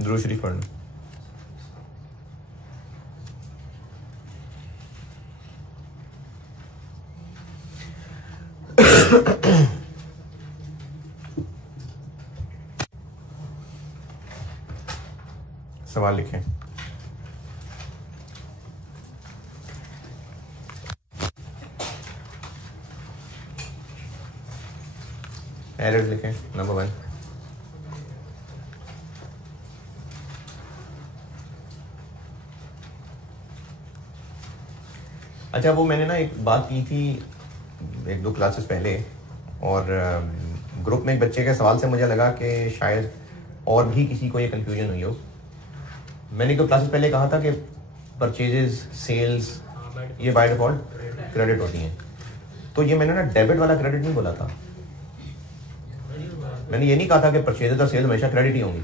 दुरूद शरीफ पढ़ना। सवाल लिखें। एरर्स लिखें। नंबर 1, अच्छा वो मैंने ना एक बात की थी 1-2 क्लासेस पहले, और ग्रुप में एक बच्चे के सवाल से मुझे लगा कि शायद और भी किसी को ये कन्फ्यूजन हुई हो। मैंने 2 क्लासेस पहले कहा था कि परचेजेस, सेल्स ये बाय डिफॉल्ट क्रेडिट होती हैं। तो ये मैंने ना डेबिट वाला क्रेडिट नहीं बोला था। मैंने ये नहीं कहा था कि परचेजेस और सेल्स हमेशा क्रेडिट ही होंगी,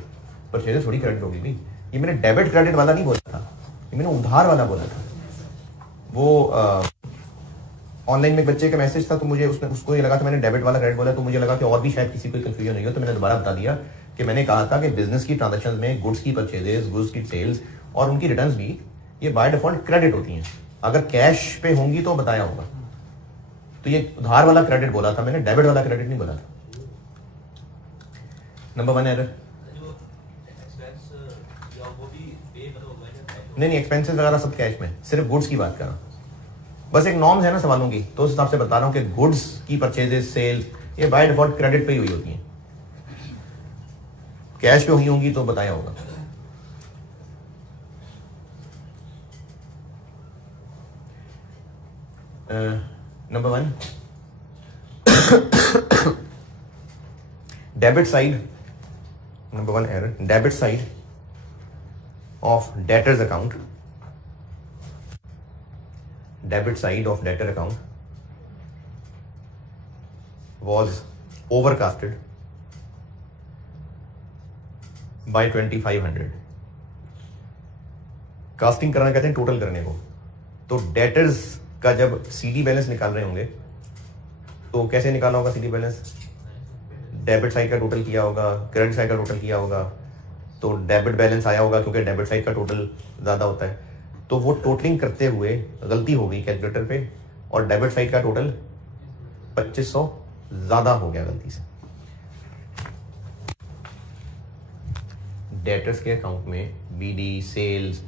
परचेजेस थोड़ी क्रेडिट होगी भाई। ये मैंने डेबिट क्रेडिट वाला नहीं बोला था, ये मैंने उधार वाला बोला था। वो ऑनलाइन में एक बच्चे का मैसेज था, तो मुझे उसको ये लगा था मैंने डेबिट वाला क्रेडिट बोला, तो मुझे लगा कि और भी शायद किसी को कंफ्यूजन नहीं हो, तो मैंने दोबारा बता दिया कि मैंने कहा था कि बिजनेस की ट्रांजैक्शंस में गुड्स की परचेजेस, गुड्स की सेल्स और उनकी रिटर्न्स भी ये बाय डिफॉल्ट क्रेडिट होती हैं। अगर कैश पे होंगी तो बताया होगा। तो ये उधार वाला क्रेडिट बोला था मैंने, डेबिट वाला क्रेडिट नहीं बोला था। Number 1 error. नहीं, एक्सपेंसेस वगैरह सब कैश में, सिर्फ गुड्स की बात कर रहा हूँ। बस एक नॉर्म्स है ना सवालों की, तो उस हिसाब से बता रहा हूँ कि गुड्स की परचेजेस, सेल ये बाय डिफॉल्ट क्रेडिट पे ही हुई होती हैं। कैश पे हुई होंगी तो बताया होगा। Number 1, debit side. Number 1 error, debit side of debtors account, debit side of debtor account was overcasted by 2500। Casting करना कहते हैं टोटल करने को। तो डेटर्स का जब सीडी बैलेंस निकाल रहे होंगे तो कैसे निकालना होगा सीडी बैलेंस? डेबिट साइड का टोटल किया होगा, क्रेडिट साइड का टोटल किया होगा, तो डेबिट बैलेंस आया होगा क्योंकि डेबिट साइड का टोटल ज़्यादा होता है। तो वो टोटलिंग करते हुए गलती हो गई कैलकुलेटर पे, और डेबिट साइड का टोटल 2500 ज़्यादा हो गया गलती से। डेटर्स के अकाउंट में BD, sales,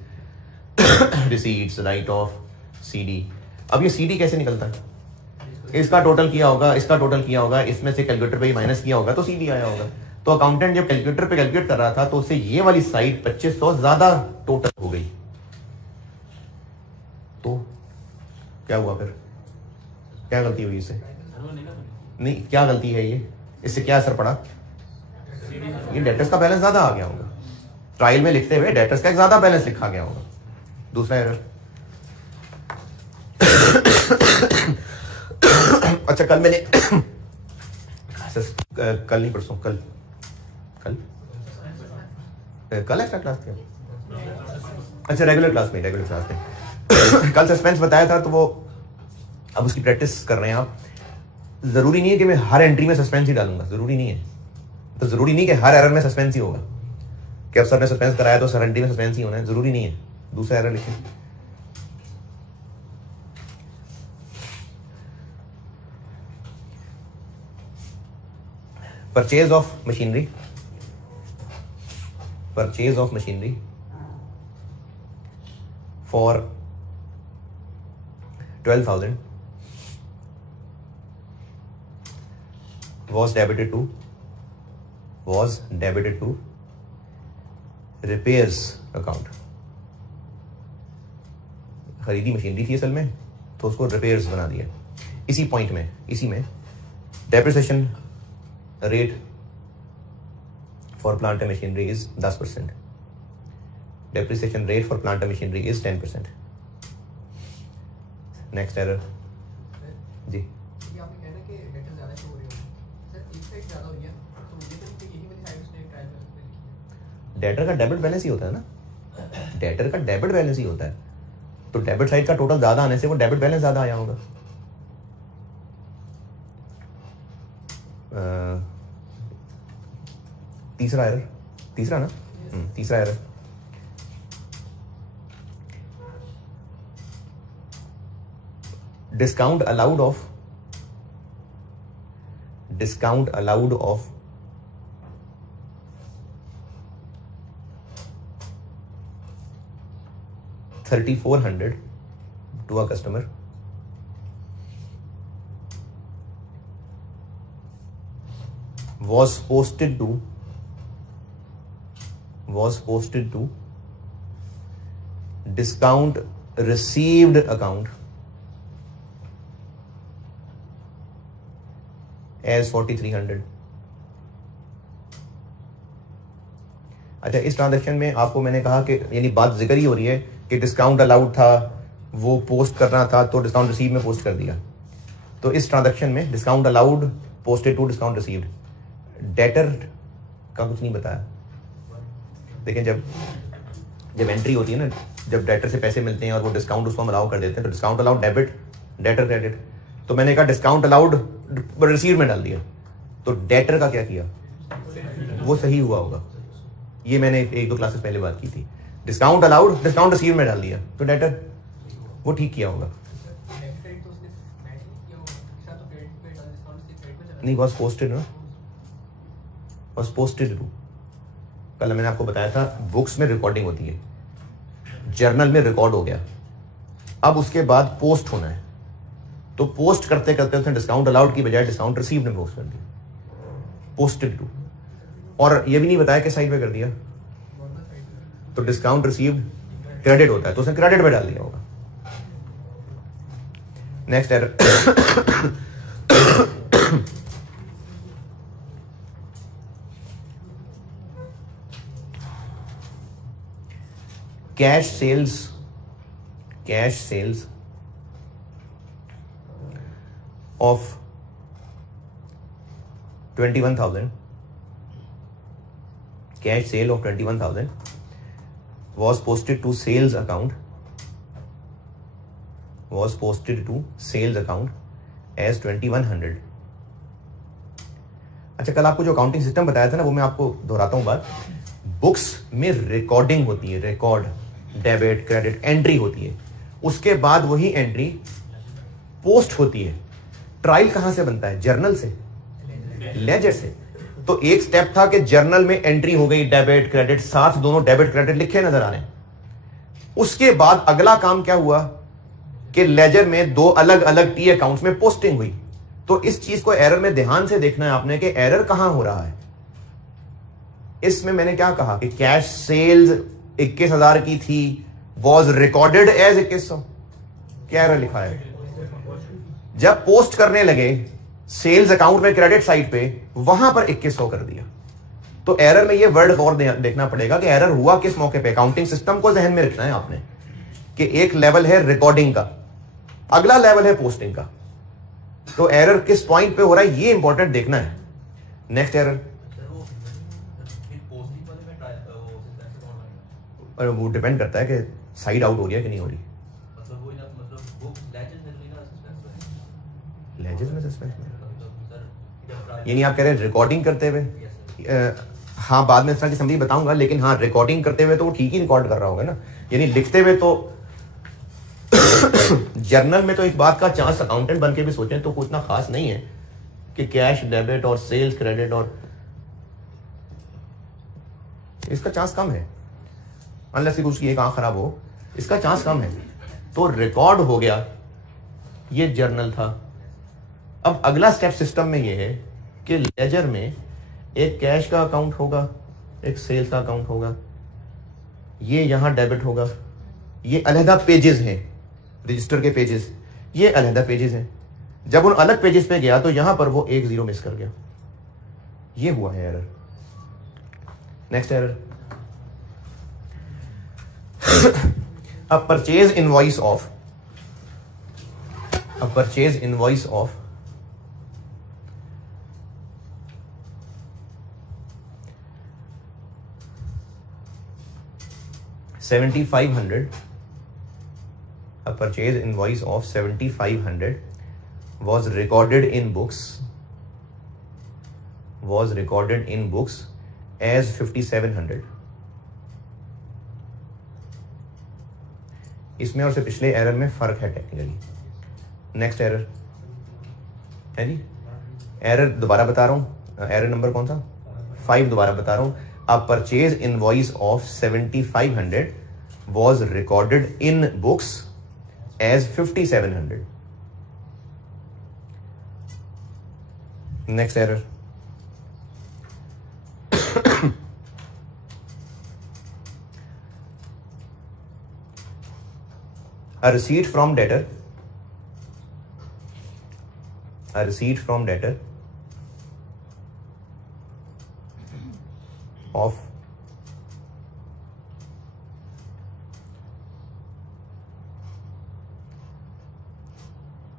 receipts, write off, CD. अब ये सीडी कैसे निकलता है? इसका टोटल किया होगा, इसका टोटल किया होगा, इसमें से कैलकुलेटर पे ही माइनस किया होगा तो सीडी आया होगा। तो अकाउंटेंट जब कैलकुलेटर पे कैलकुलेट कर रहा था तो उससे ये वाली साइड 2500 ज्यादा टोटल हो गई। तो क्या हुआ फिर? क्या गलती हुई इससे? नहीं, क्या गलती है ये? इससे क्या असर पड़ा? ये डेटर्स का बैलेंस ज्यादा आ गया होगा। ट्रायल में लिखते हुए डेटर्स का एक ज्यादा बैलेंस लिखा गया होगा। दूसरा एरर। अच्छा, कल मैंने कल नहीं परसों, कल एक्स्ट्रा क्लास थी। अच्छा, रेगुलर क्लास में कल सस्पेंस बताया था, तो वो अब उसकी प्रैक्टिस कर रहे हैं आप। जरूरी नहीं है कि मैं हर एंट्री में सस्पेंस ही डालूंगा, जरूरी नहीं है। तो जरूरी नहीं कि हर एरर में सस्पेंस ही होगा कि अब सर ने सस्पेंस कराया तो हर एंट्री में सस्पेंस ही होना है, जरूरी नहीं है। दूसरा एरर लिखिए। Purchase of machinery for 12,000 was debited to repairs account। खरीदी मशीनरी थी असल में, तो उसको रिपेयर्स बना दिया। इसी पॉइंट में, इसी में depreciation rate for plant and machinery is 10%. Depreciation rate for plant and machinery is 10%. Next error. जी। डेटर का डेबिट बैलेंस ही होता है ना, डेटर का डेबिट बैलेंस ही होता है। तो डेबिट साइड का टोटल ज्यादा आने से वो डेबिट बैलेंस ज्यादा आया होगा। तीसरा एरर, तीसरा ना, तीसरा error, discount allowed of $3,400 to a customer was posted to discount received account as 4,300। अच्छा, इस ट्रांजैक्शन में आपको मैंने कहा कि यानी बात जिक्र ही हो रही है कि डिस्काउंट अलाउड था, वो पोस्ट करना था तो डिस्काउंट रिसीव में पोस्ट कर दिया। तो इस ट्रांजैक्शन में discount allowed posted to discount received, debtor का कुछ नहीं बताया। देखें, जब एंट्री होती है ना, जब डेटर से पैसे मिलते हैं और वो डिस्काउंट उसको हम अलाउ कर देते हैं, तो discount allowed debit, debtor credit. तो मैंने कहा डिस्काउंट अलाउड रिसीव में डाल दिया, तो डेटर का क्या किया, वो सही हुआ होगा। ये मैंने 1-2 क्लासेस पहले बात की थी। डिस्काउंट अलाउड डिस्काउंट रिसीव में डाल दिया, तो डेटर वो ठीक किया होगा। नहीं, वॉज पोस्टेड ना, वॉज पोस्टेड टू। कल मैंने आपको बताया था बुक्स में रिकॉर्डिंग होती है, जर्नल में रिकॉर्ड हो गया, अब उसके बाद पोस्ट होना है, तो पोस्ट करते करते उसने डिस्काउंट अलाउड की बजाय डिस्काउंट रिसीव में पोस्ट कर दिया, पोस्टेड टू। और ये भी नहीं बताया कि साइड पे कर दिया, तो डिस्काउंट रिसीव्ड क्रेडिट होता है, तो उसने क्रेडिट पे डाल दिया होगा। Next error, cash sales of 21,000, cash sale of 21,000 was posted to sales account as 2,100। अच्छा, कल आपको जो अकाउंटिंग सिस्टम बताया था ना, वो मैं आपको दोहराता हूं बात। बुक्स में रिकॉर्डिंग होती है, रिकॉर्ड, डेबिट क्रेडिट एंट्री होती है, उसके बाद वही एंट्री पोस्ट होती है। ट्रायल कहां से बनता है, जर्नल से, लेजर से। तो एक स्टेप था कि जर्नल में एंट्री हो गई, डेबिट क्रेडिट, साथ दोनों डेबिट क्रेडिट लिखे नजर आ रहे हैं। उसके बाद अगला काम क्या हुआ कि लेजर में 2 अलग अलग टी अकाउंट्स में पोस्टिंग हुई। तो इस चीज को एरर में ध्यान से देखना है आपने कि एरर कहां हो रहा है। इसमें मैंने क्या कहा कि कैश सेल्स 21,000 की थी, वॉज रिकॉर्डेड एज 2100, क्या एरर लिखा है। जब पोस्ट करने लगे सेल्स अकाउंट में क्रेडिट साइड पे, वहां पर 2100 कर दिया। तो एरर में ये वर्ड और देखना पड़ेगा कि एरर हुआ किस मौके पे। अकाउंटिंग सिस्टम को जहन में रखना है आपने कि एक लेवल है रिकॉर्डिंग का, अगला लेवल है पोस्टिंग का। तो एरर किस पॉइंट पे हो रहा है ये इंपॉर्टेंट देखना है। नेक्स्ट एरर, और वो डिपेंड करता है कि साइड आउट हो रही है कि नहीं हो रही। लेजेस में सस्पेंस में, यानी आप कह रहे हैं रिकॉर्डिंग करते हुए, हाँ बाद में इस तरह की समझी बताऊंगा, लेकिन हाँ रिकॉर्डिंग करते हुए तो वो ठीक ही रिकॉर्ड कर रहा होगा ना। यानी लिखते हुए तो जर्नल में तो इस बात का चांस अकाउंटेंट बन के भी सोचें तो उतना खास नहीं है कि कैश डेबिट और सेल्स क्रेडिट, और इसका चांस कम है, अनलेस उसकी एक आंख खराब हो, इसका चांस कम है। तो रिकॉर्ड हो गया, ये जर्नल था। अब अगला स्टेप सिस्टम में ये है कि लेजर में एक कैश का अकाउंट होगा, एक सेल्स का अकाउंट होगा, ये यहां डेबिट होगा, ये अलहदा पेजेस हैं, रजिस्टर के पेजेस, ये अलहदा पेजेस हैं। जब उन अलग पेजेस पे गया तो यहां पर वो 1 0 मिस कर गया, ये हुआ है error. Next error, a purchase invoice of $7,500, a purchase invoice of $7,500 was recorded in books as $5,700, इसमें और से पिछले एरर में फ़र्क है टेक्निकली। नेक्स्ट एरर है जी, एरर दोबारा बता रहा हूँ, एरर नंबर कौन सा, 5 दोबारा बता रहा हूँ। A purchase invoice of 7500 was recorded in books as 5700. Next error. A receipt from debtor of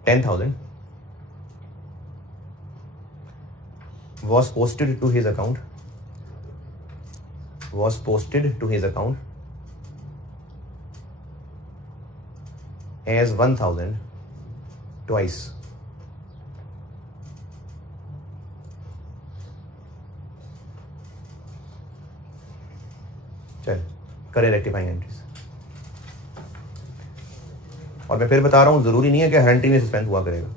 10,000 was posted to his account as 1,000 twice. चल करें रेक्टिफाइंग एंट्रीज। और मैं फिर बता रहा हूं, जरूरी नहीं है कि हर एंट्री में सस्पेंस हुआ करेगा।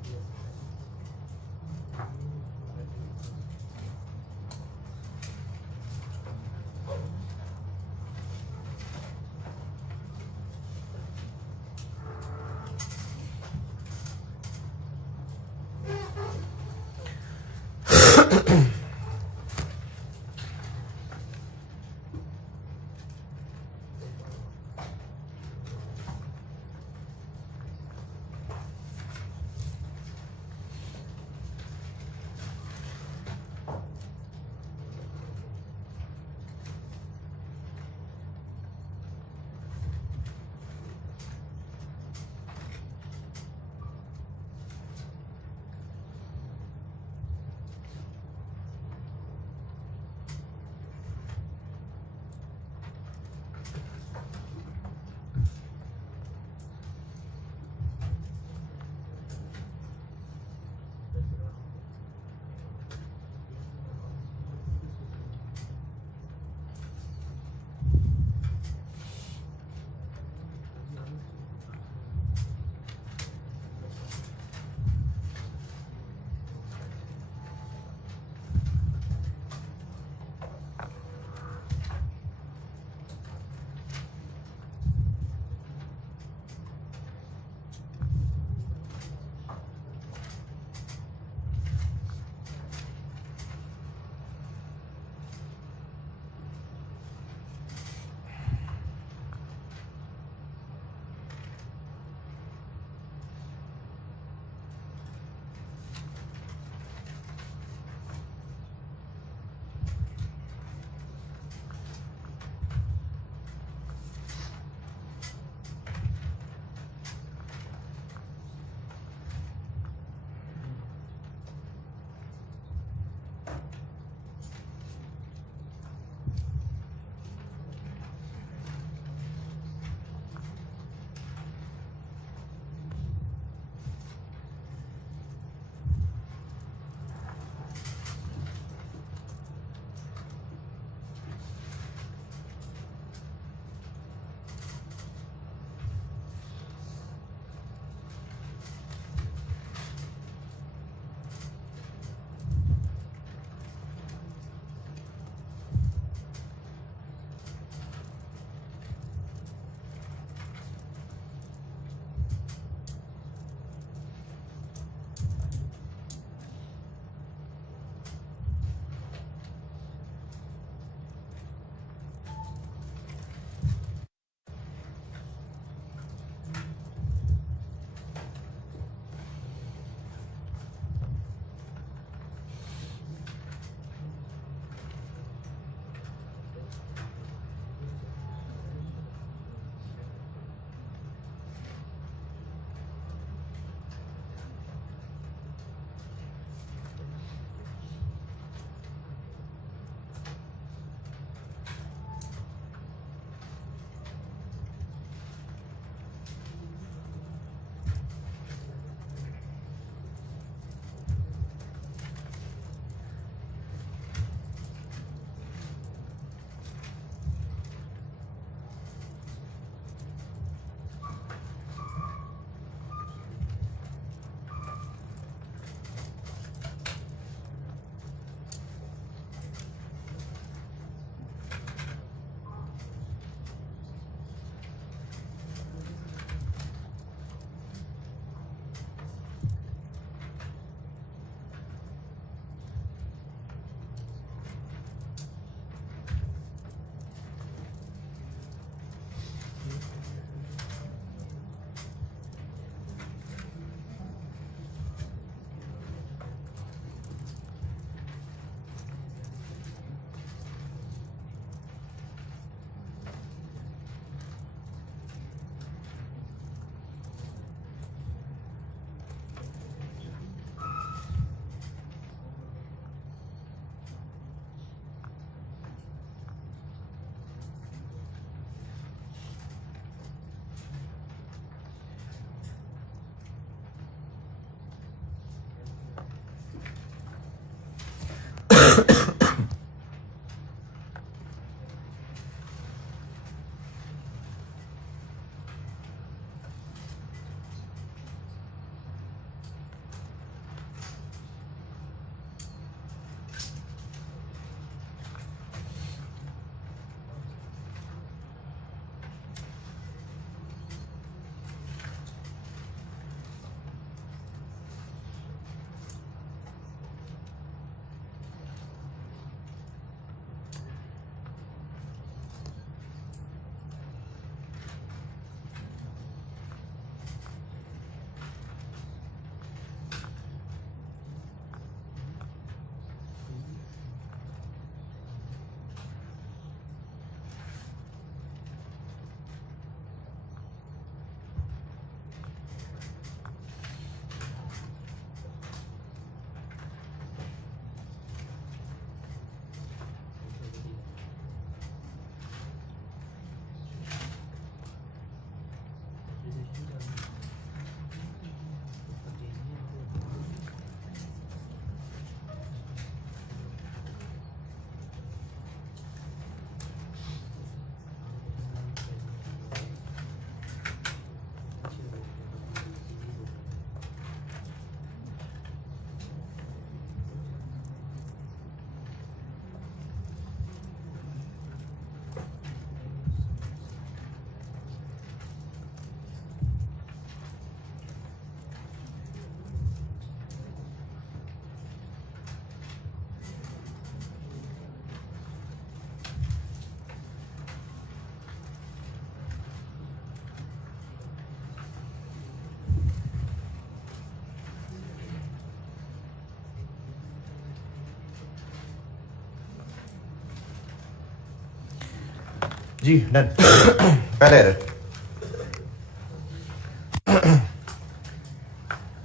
जी डन। पहले एरर,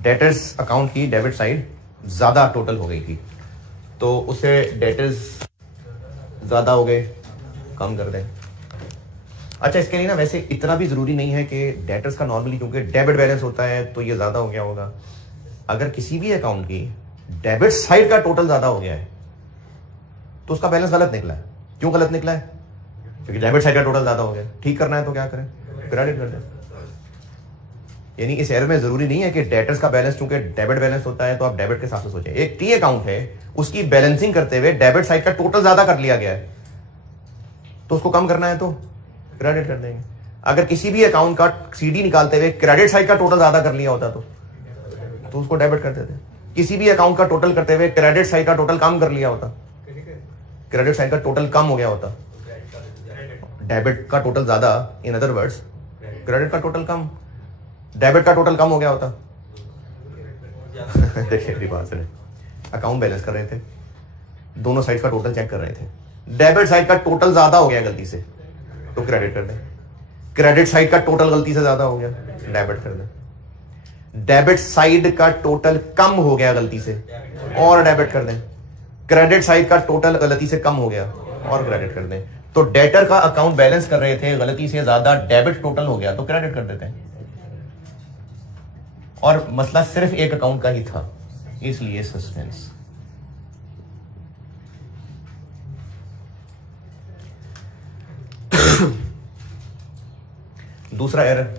डेटर्स अकाउंट की डेबिट साइड ज्यादा टोटल हो गई थी, तो उससे डेटर्स ज्यादा हो गए, कम कर दें। अच्छा, इसके लिए ना वैसे इतना भी जरूरी नहीं है कि डेटर्स का नॉर्मली क्योंकि डेबिट बैलेंस होता है तो ये ज्यादा हो गया होगा। अगर किसी भी अकाउंट की डेबिट साइड का टोटल ज्यादा हो गया है तो उसका बैलेंस गलत निकला है। क्यों गलत निकला है? क्योंकि डेबिट साइड का टोटल ज्यादा हो गया। ठीक करना है तो क्या करें? क्रेडिट कर दें। यानी इस एरर में जरूरी नहीं है कि डेटर्स का बैलेंस चूंकि डेबिट बैलेंस होता है तो आप डेबिट के हिसाब से सोचें। एक टी अकाउंट है, उसकी बैलेंसिंग करते हुए डेबिट साइड का टोटल ज्यादा कर लिया गया है तो उसको कम करना है तो क्रेडिट कर देंगे। अगर किसी भी अकाउंट का सीडी निकालते हुए क्रेडिट साइड का टोटल ज्यादा कर लिया होता तो उसको डेबिट कर देते। किसी भी अकाउंट का टोटल करते हुए क्रेडिट साइड का टोटल कम कर लिया होता, क्रेडिट साइड का टोटल कम हो गया होता, डेबिट का टोटल ज्यादा, इन अदर वर्ड्स क्रेडिट का टोटल कम, डेबिट का टोटल कम हो गया होता। देखिए बात सुने, अकाउंट बैलेंस कर रहे थे, दोनों साइड का टोटल चेक कर रहे थे, डेबिट साइड का टोटल ज्यादा हो गया गलती से तो क्रेडिट कर दें, क्रेडिट साइड का टोटल गलती से ज्यादा हो गया डेबिट कर दें, डेबिट साइड का टोटल कम हो गया गलती से और डेबिट कर दें, क्रेडिट साइड का टोटल गलती से कम हो गया और क्रेडिट कर दें। तो डेटर का अकाउंट बैलेंस कर रहे थे, गलती से ज्यादा डेबिट टोटल हो गया तो क्रेडिट कर देते हैं। और मसला सिर्फ एक अकाउंट का ही था, इसलिए सस्पेंस। दूसरा एरर,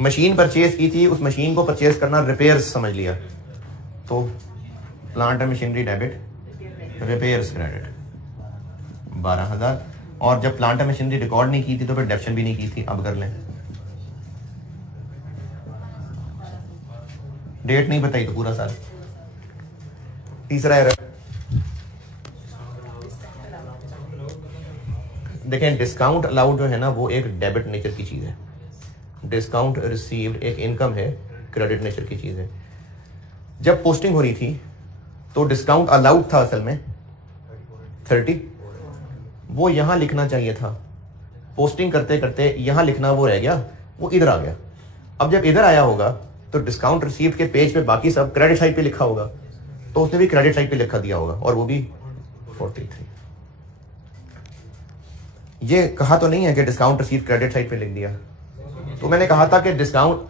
मशीन परचेज की थी, उस मशीन को परचेज करना रिपेयर्स समझ लिया तो plant and machinery debit, repairs credit 12,000। और जब प्लांट एंड मशीनरी रिकॉर्ड नहीं की थी तो फिर डेप्शन भी नहीं की थी। अब कर लें, डेट नहीं बताई तो पूरा साल। तीसरा एरर, देखें डिस्काउंट अलाउड जो है ना वो एक डेबिट नेचर की चीज है, डिस्काउंट रिसीव्ड एक इनकम है, क्रेडिट नेचर की चीज है। जब पोस्टिंग हो रही थी तो डिस्काउंट अलाउड था असल में 30, वो यहां लिखना चाहिए था, पोस्टिंग करते करते यहां लिखना वो रह गया, वो इधर आ गया। अब जब इधर आया होगा तो डिस्काउंट रिसीव्ड के पेज पे बाकी सब क्रेडिट साइड पे लिखा होगा तो उसने भी क्रेडिट साइड पे लिखा दिया होगा और वो भी 43। ये कहा तो नहीं है कि डिस्काउंट रिसीव क्रेडिट साइड पे लिख दिया, तो मैंने कहा था कि डिस्काउंट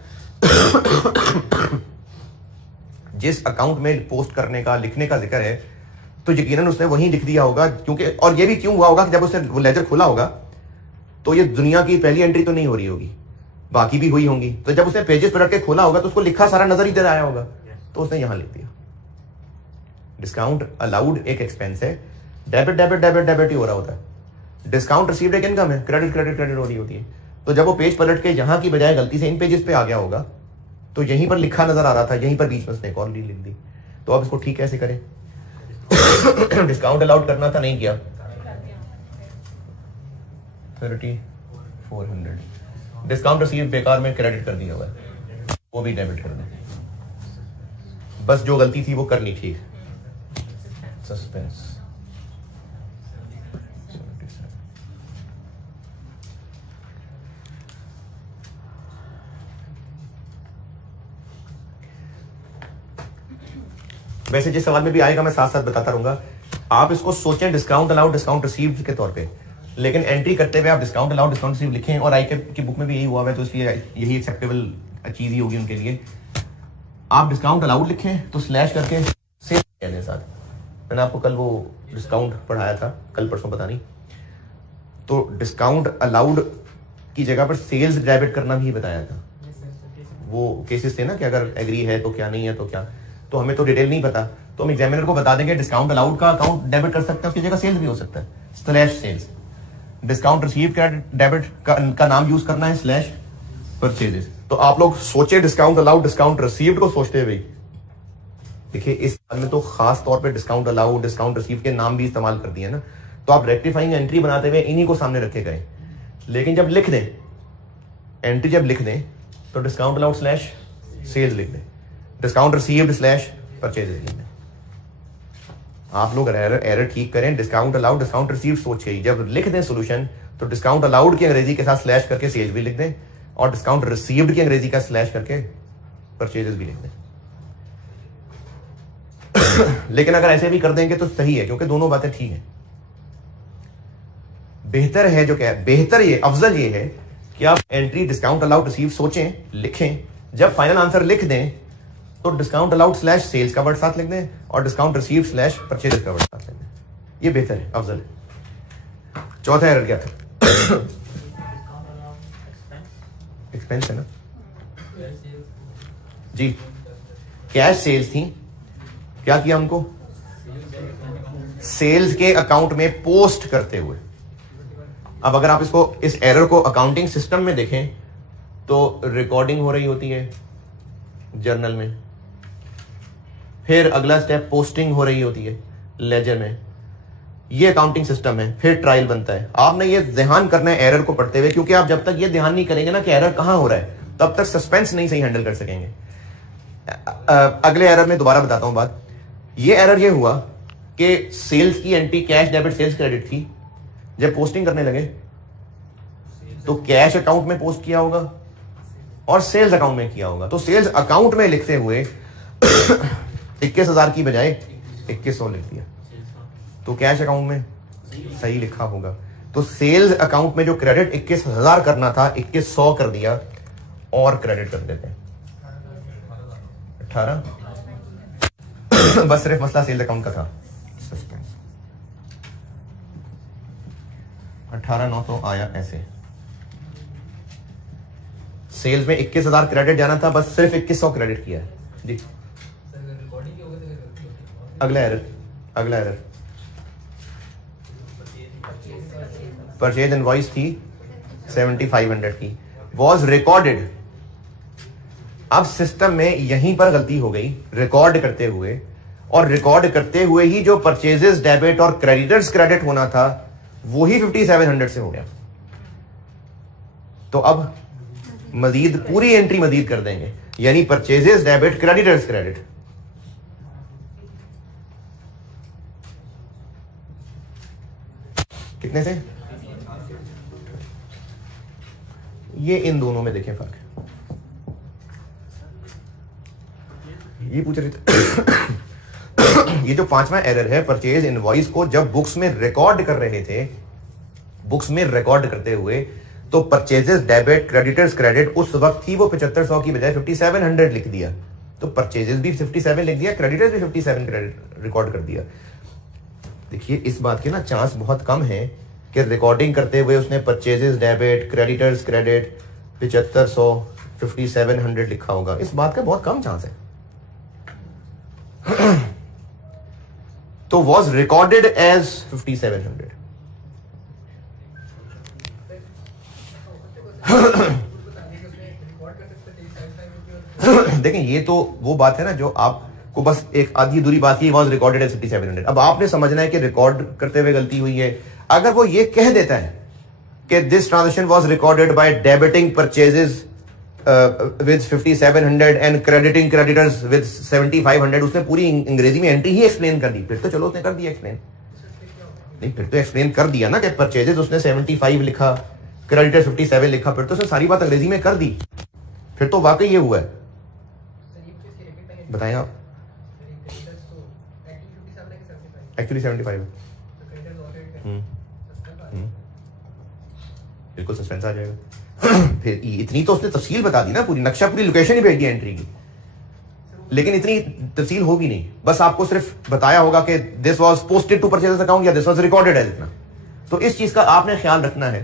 जिस अकाउंट में पोस्ट करने का लिखने का जिक्र है तो यकीनन उसने वहीं लिख दिया होगा, क्योंकि और ये भी क्यों हुआ होगा कि जब उसने वो लेजर खोला होगा तो ये दुनिया की पहली एंट्री तो नहीं हो रही होगी, बाकी भी हुई होंगी, तो जब उसने पेजेस पलट के खोला होगा तो उसको लिखा सारा नजर ही दे आया होगा, तो उसने यहां लिख दिया। डिस्काउंट अलाउड एक एक्सपेंस है, डेबिट डेबिट डेबिट डेबिट ही हो रहा होता है। डिस्काउंट रिसीव्ड एक इनकम है, क्रेडिट क्रेडिट क्रेडिट हो रही होती है। तो जब वो पेज पलट के यहां की बजाय गलती से इन पेजेस पे आ गया होगा तो यहीं पर लिखा नजर आ रहा था, यहीं पर बीच में उसने एक और लिख दी। तो अब इसको ठीक कैसे करें? डिस्काउंट अलाउड करना था, नहीं किया, 3400 डिस्काउंट रिसीव बेकार में क्रेडिट कर दिया हुआ है, वो भी डेबिट कर दें। बस जो गलती थी वो कर ली, ठीक। सस्पेंस वैसे जिस सवाल में भी आएगा मैं साथ साथ बताता रहूंगा, आप इसको सोचें डिस्काउंट अलाउड डिस्काउंट रिसीव्ड के तौर पे, लेकिन एंट्री करते हुए आप डिस्काउंट अलाउड डिस्काउंट रिसीव लिखें, और आईके की बुक में भी यही हुआ है, तो इसलिए यही एक्सेप्टेबल चीज ही होगी उनके लिए। आप डिस्काउंट अलाउड लिखें तो स्लैश करके सेल कहने साथ, मैंने आपको कल वो डिस्काउंट पढ़ाया था, कल परसों पता नहीं, तो डिस्काउंट अलाउड की जगह पर सेल्स डेबिट करना भी बताया था। वो केसेस थे ना कि अगर एग्री है तो क्या, नहीं है तो क्या, तो हमें तो डिटेल नहीं पता, तो हम एग्जामिनर को बता देंगे डिस्काउंट अलाउड का अकाउंट डेबिट कर सकते हैं, उसकी जगह सेल्स भी हो सकता है, slash sales. Discount receive debit का नाम यूज करना है, स्लैश परचेजेस। तो आप लोग सोचे डिस्काउंट अलाउड डिस्काउंट रिसीव्ड को सोचते हुए, देखिए इस साल में तो खास तौर पे डिस्काउंट अलाउड डिस्काउंट रिसीव के नाम भी इस्तेमाल कर दिए ना, तो आप रेक्टिफाइंग एंट्री बनाते हुए इन्हीं को सामने रखे गए। लेकिन जब लिख दें एंट्री, जब लिख दें तो डिस्काउंट अलाउड स्लैश सेल्स लिख दें, डिस्काउंट रिसीव्ड स्लैश परचेजेस लिख दें। आप लोग एरर ठीक करें, डिस्काउंट अलाउड डिस्काउंट रिसीव्ड सोच के जब लिख दें सोल्यूशन, तो डिस्काउंट अलाउड की अंग्रेजी के साथ स्लैश करके सेल्स भी लिख दें, और डिस्काउंट रिसीव्ड की अंग्रेजी का स्लैश करके परचेजेस भी लिख दें। लेकिन अगर ऐसे भी कर देंगे तो सही है, क्योंकि दोनों बातें ठीक हैं। बेहतर है जो क्या है, बेहतर ये अफजल ये है कि आप एंट्री डिस्काउंट अलाउड रिसीव सोचें, लिखें, जब फाइनल आंसर लिख दें तो डिस्काउंट अलाउड स्लैश सेल्स का वर्ड साथ लिख दें और डिस्काउंट रिसीव स्लैश परचेज का वर्ड साथ लिख दें। ये बेहतर है, अफजल है। चौथा एरर क्या था? एक्सपेंस है ना जी, कैश सेल्स थी, क्या किया उनको? सेल्स के अकाउंट में पोस्ट करते हुए। अब अगर आप इसको इस एरर को अकाउंटिंग सिस्टम में देखें तो रिकॉर्डिंग हो रही होती है जर्नल में, फिर अगला स्टेप पोस्टिंग हो रही होती है लेजर में, ये अकाउंटिंग सिस्टम है, फिर ट्रायल बनता है। आपने ये ध्यान करना है एरर को पढ़ते हुए, क्योंकि आप जब तक ये ध्यान नहीं करेंगे ना कि एरर कहां हो रहा है, तब तक सस्पेंस नहीं सही हैंडल कर सकेंगे। अगले एरर में दोबारा बताता हूं बात। ये एरर ये हुआ कि सेल्स की entry cash debit sales credit थी, जब पोस्टिंग करने लगे तो कैश अकाउंट में पोस्ट किया होगा और सेल्स अकाउंट में किया होगा, तो सेल्स अकाउंट में लिखते हुए 21,000 की बजाय 2100 लिख दिया, तो कैश अकाउंट में सही लिखा होगा। तो सेल्स अकाउंट में जो क्रेडिट 21,000 करना था 2100 कर दिया और क्रेडिट कर देते हैं 18। बस सिर्फ मसला सेल्स अकाउंट का था, 18,900 आया ऐसे। सेल्स में 21,000 क्रेडिट जाना था, बस सिर्फ 2100 क्रेडिट किया है जी। अगला एरर परचेज इनवॉइस थी 7500 की, वॉज रिकॉर्डेड। अब सिस्टम में यहीं पर गलती हो गई रिकॉर्ड करते हुए, और रिकॉर्ड करते हुए ही जो परचेजेस डेबिट और क्रेडिटर्स क्रेडिट होना था वही 5700 से हो गया। तो अब मजीद पूरी एंट्री मजीद कर देंगे, यानी परचेजेस डेबिट क्रेडिटर्स क्रेडिट। कितने से? ये इन दोनों में देखें फर्क। ये पूछ रहे थे ये जो पांचवा एरर है, परचेज इनवॉइस को जब बुक्स में रिकॉर्ड कर रहे थे, बुक्स में रिकॉर्ड करते हुए, तो परचेजेस डेबिट क्रेडिटर्स क्रेडिट उस वक्त ही वो 7500 की बजाय 5700 लिख दिया। तो परचेजेस भी 57 लिख दिया, क्रेडिटर्स भी 57 क्रेडिट रिकॉर्ड कर दिया। देखिए इस बात के ना चांस बहुत कम है कि रिकॉर्डिंग करते हुए उसने परचेजेस डेबिट, क्रेडिटर्स क्रेडिट 7500 5700 लिखा होगा, इस बात का बहुत कम चांस है। तो वॉज रिकॉर्डेड एज 5700। देखें ये तो वो बात है ना जो आपको बस एक आधी अधूरी बात की, वॉज रिकॉर्डेड एज 5700। अब आपने समझना है कि रिकॉर्ड करते हुए गलती हुई है। अगर वो ये कह देता है कि this transaction was recorded by debiting purchases with 5700 and crediting creditors with 7500, उसने पूरी अंग्रेजी में एंट्री ही एक्सप्लेन कर दी, फिर तो चलो उसने कर दिया एक्सप्लेन। नहीं फिर तो एक्सप्लेन कर दिया ना कि परचेजेस उसने 75 लिखा, क्रेडिटर 57 लिखा, फिर तो उसने सारी बात अंग्रेजी में कर दी, फिर तो वाकई ये हुआ है। बताएं आप। एक्चुअली 75 बिल्कुल सस्पेंस आ जाएगा। फिर इतनी तो उसने तफसील बता दी ना, पूरी नक्शा, पूरी लोकेशन ही भेज दी एंट्री की, लेकिन इतनी तफसील होगी नहीं, बस आपको सिर्फ बताया होगा कि this was posted to purchase account या दिस वाज रिकॉर्डेड एज इतना। तो इस चीज का आपने ख्याल रखना है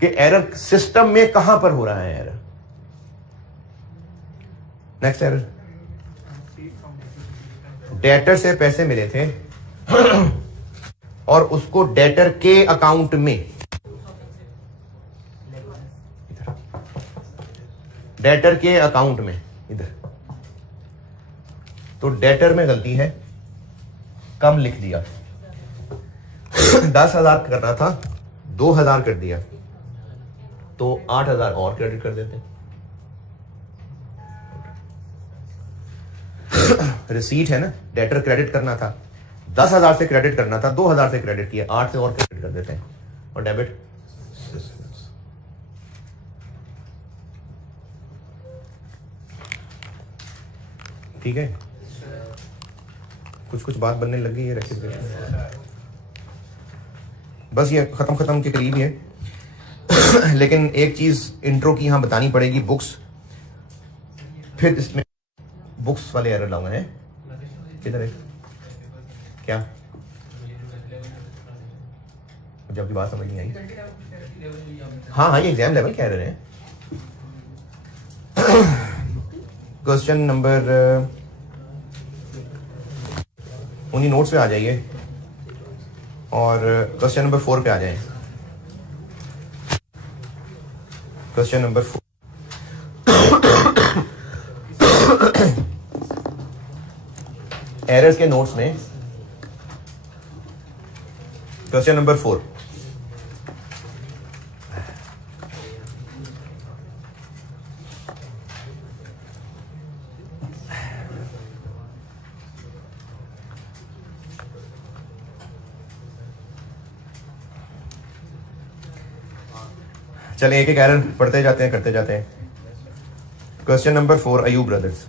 कि एरर सिस्टम में कहां पर हो रहा है एरर। नेक्स्ट एरर, डेटर से पैसे मिले थे और उसको डेटर के अकाउंट में, डेटर के अकाउंट में इधर, तो डेटर में गलती है, कम लिख दिया। 10,000 करना था 2,000 कर दिया, तो 8,000 और क्रेडिट कर देते। रिसीट है ना, डेटर क्रेडिट करना था, 10,000 से क्रेडिट करना था, 2,000 से क्रेडिट किया, 8 से और क्रेडिट कर देते हैं। और डेबिट ठीक है, कुछ कुछ बात बनने लग गई है रेसिप्रोकेशन, बस ये खत्म के करीब ही है। लेकिन एक चीज इंट्रो की यहां बतानी पड़ेगी, बुक्स, फिर इसमें बुक्स वाले एरर लाऊंगा है। किधर है क्या, मुझे आपकी बात समझ नहीं आई। हाँ ये एग्जाम लेवल के एरर है। क्वेश्चन नंबर, उन्हीं नोट्स पे आ जाइए और क्वेश्चन नंबर 4 पे आ जाए। क्वेश्चन नंबर 4, एरर्स के नोट्स में क्वेश्चन नंबर 4, चलिए एक एक एरर पढ़ते जाते हैं, करते जाते हैं। Question number 4, Ayub brothers.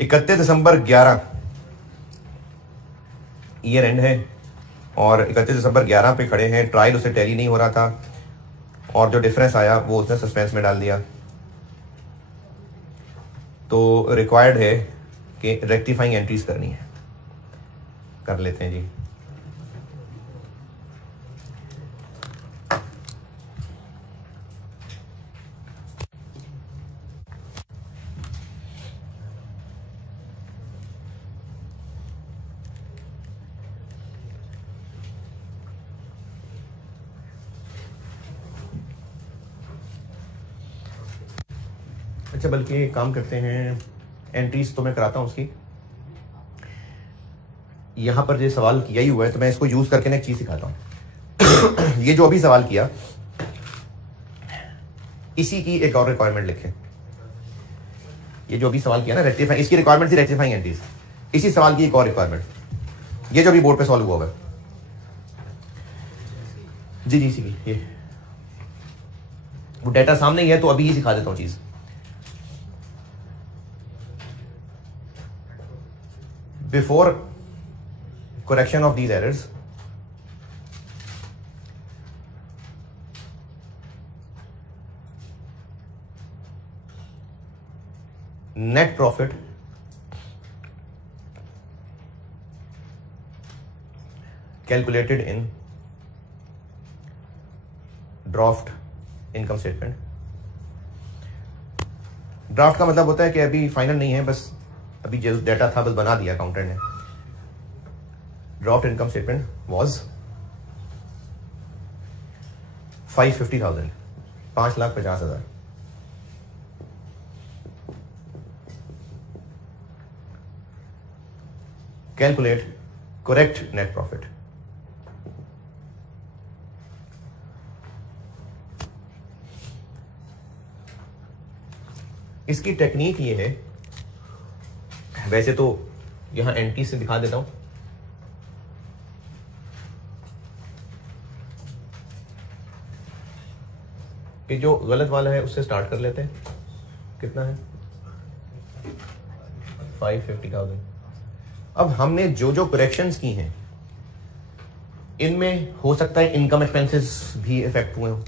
इकतीस दिसंबर 11 ईयर एंड है और 31 दिसंबर 11 पे खड़े हैं। ट्रायल उसे टैली नहीं हो रहा था और जो डिफरेंस आया वो उसने सस्पेंस में डाल दिया। तो रिक्वायर्ड है कि रेक्टिफाइंग एंट्रीज करनी है, कर लेते हैं जी। अच्छा बल्कि एक काम करते हैं, एंट्रीज तो मैं कराता हूँ उसकी। यहाँ पर जो सवाल किया ही हुआ है तो मैं इसको यूज करके ना एक चीज सिखाता हूँ। ये जो अभी सवाल किया, इसी की एक और रिक्वायरमेंट लिखें। ये जो अभी सवाल किया ना रेक्टिफाइंग, इसकी रिक्वायरमेंट थी रेक्टिफाइंग एंट्रीज, इसी सवाल की एक और रिक्वायरमेंट, ये जो अभी बोर्ड पे सॉल्व हुआ है। जी जी सी, ये वो डाटा सामने ही है तो अभी ही सिखा देता हूँ चीज। Before correction of these errors, net profit calculated in draft income statement. Draft का मतलब होता है कि अभी फाइनल नहीं है, बस अभी जो डाटा था बस बना दिया अकाउंटेंट ने। Draft income statement was 550,000, 5,50,000। Calculate correct net profit. इसकी टेक्निक ये है, वैसे तो यहां एंट्री से दिखा देता हूं। कि जो गलत वाला है उससे स्टार्ट कर लेते हैं। कितना है? 550,000। अब हमने जो जो करेक्शंस की हैं इनमें हो सकता है इनकम एक्सपेंसेस भी इफेक्ट हुए हो,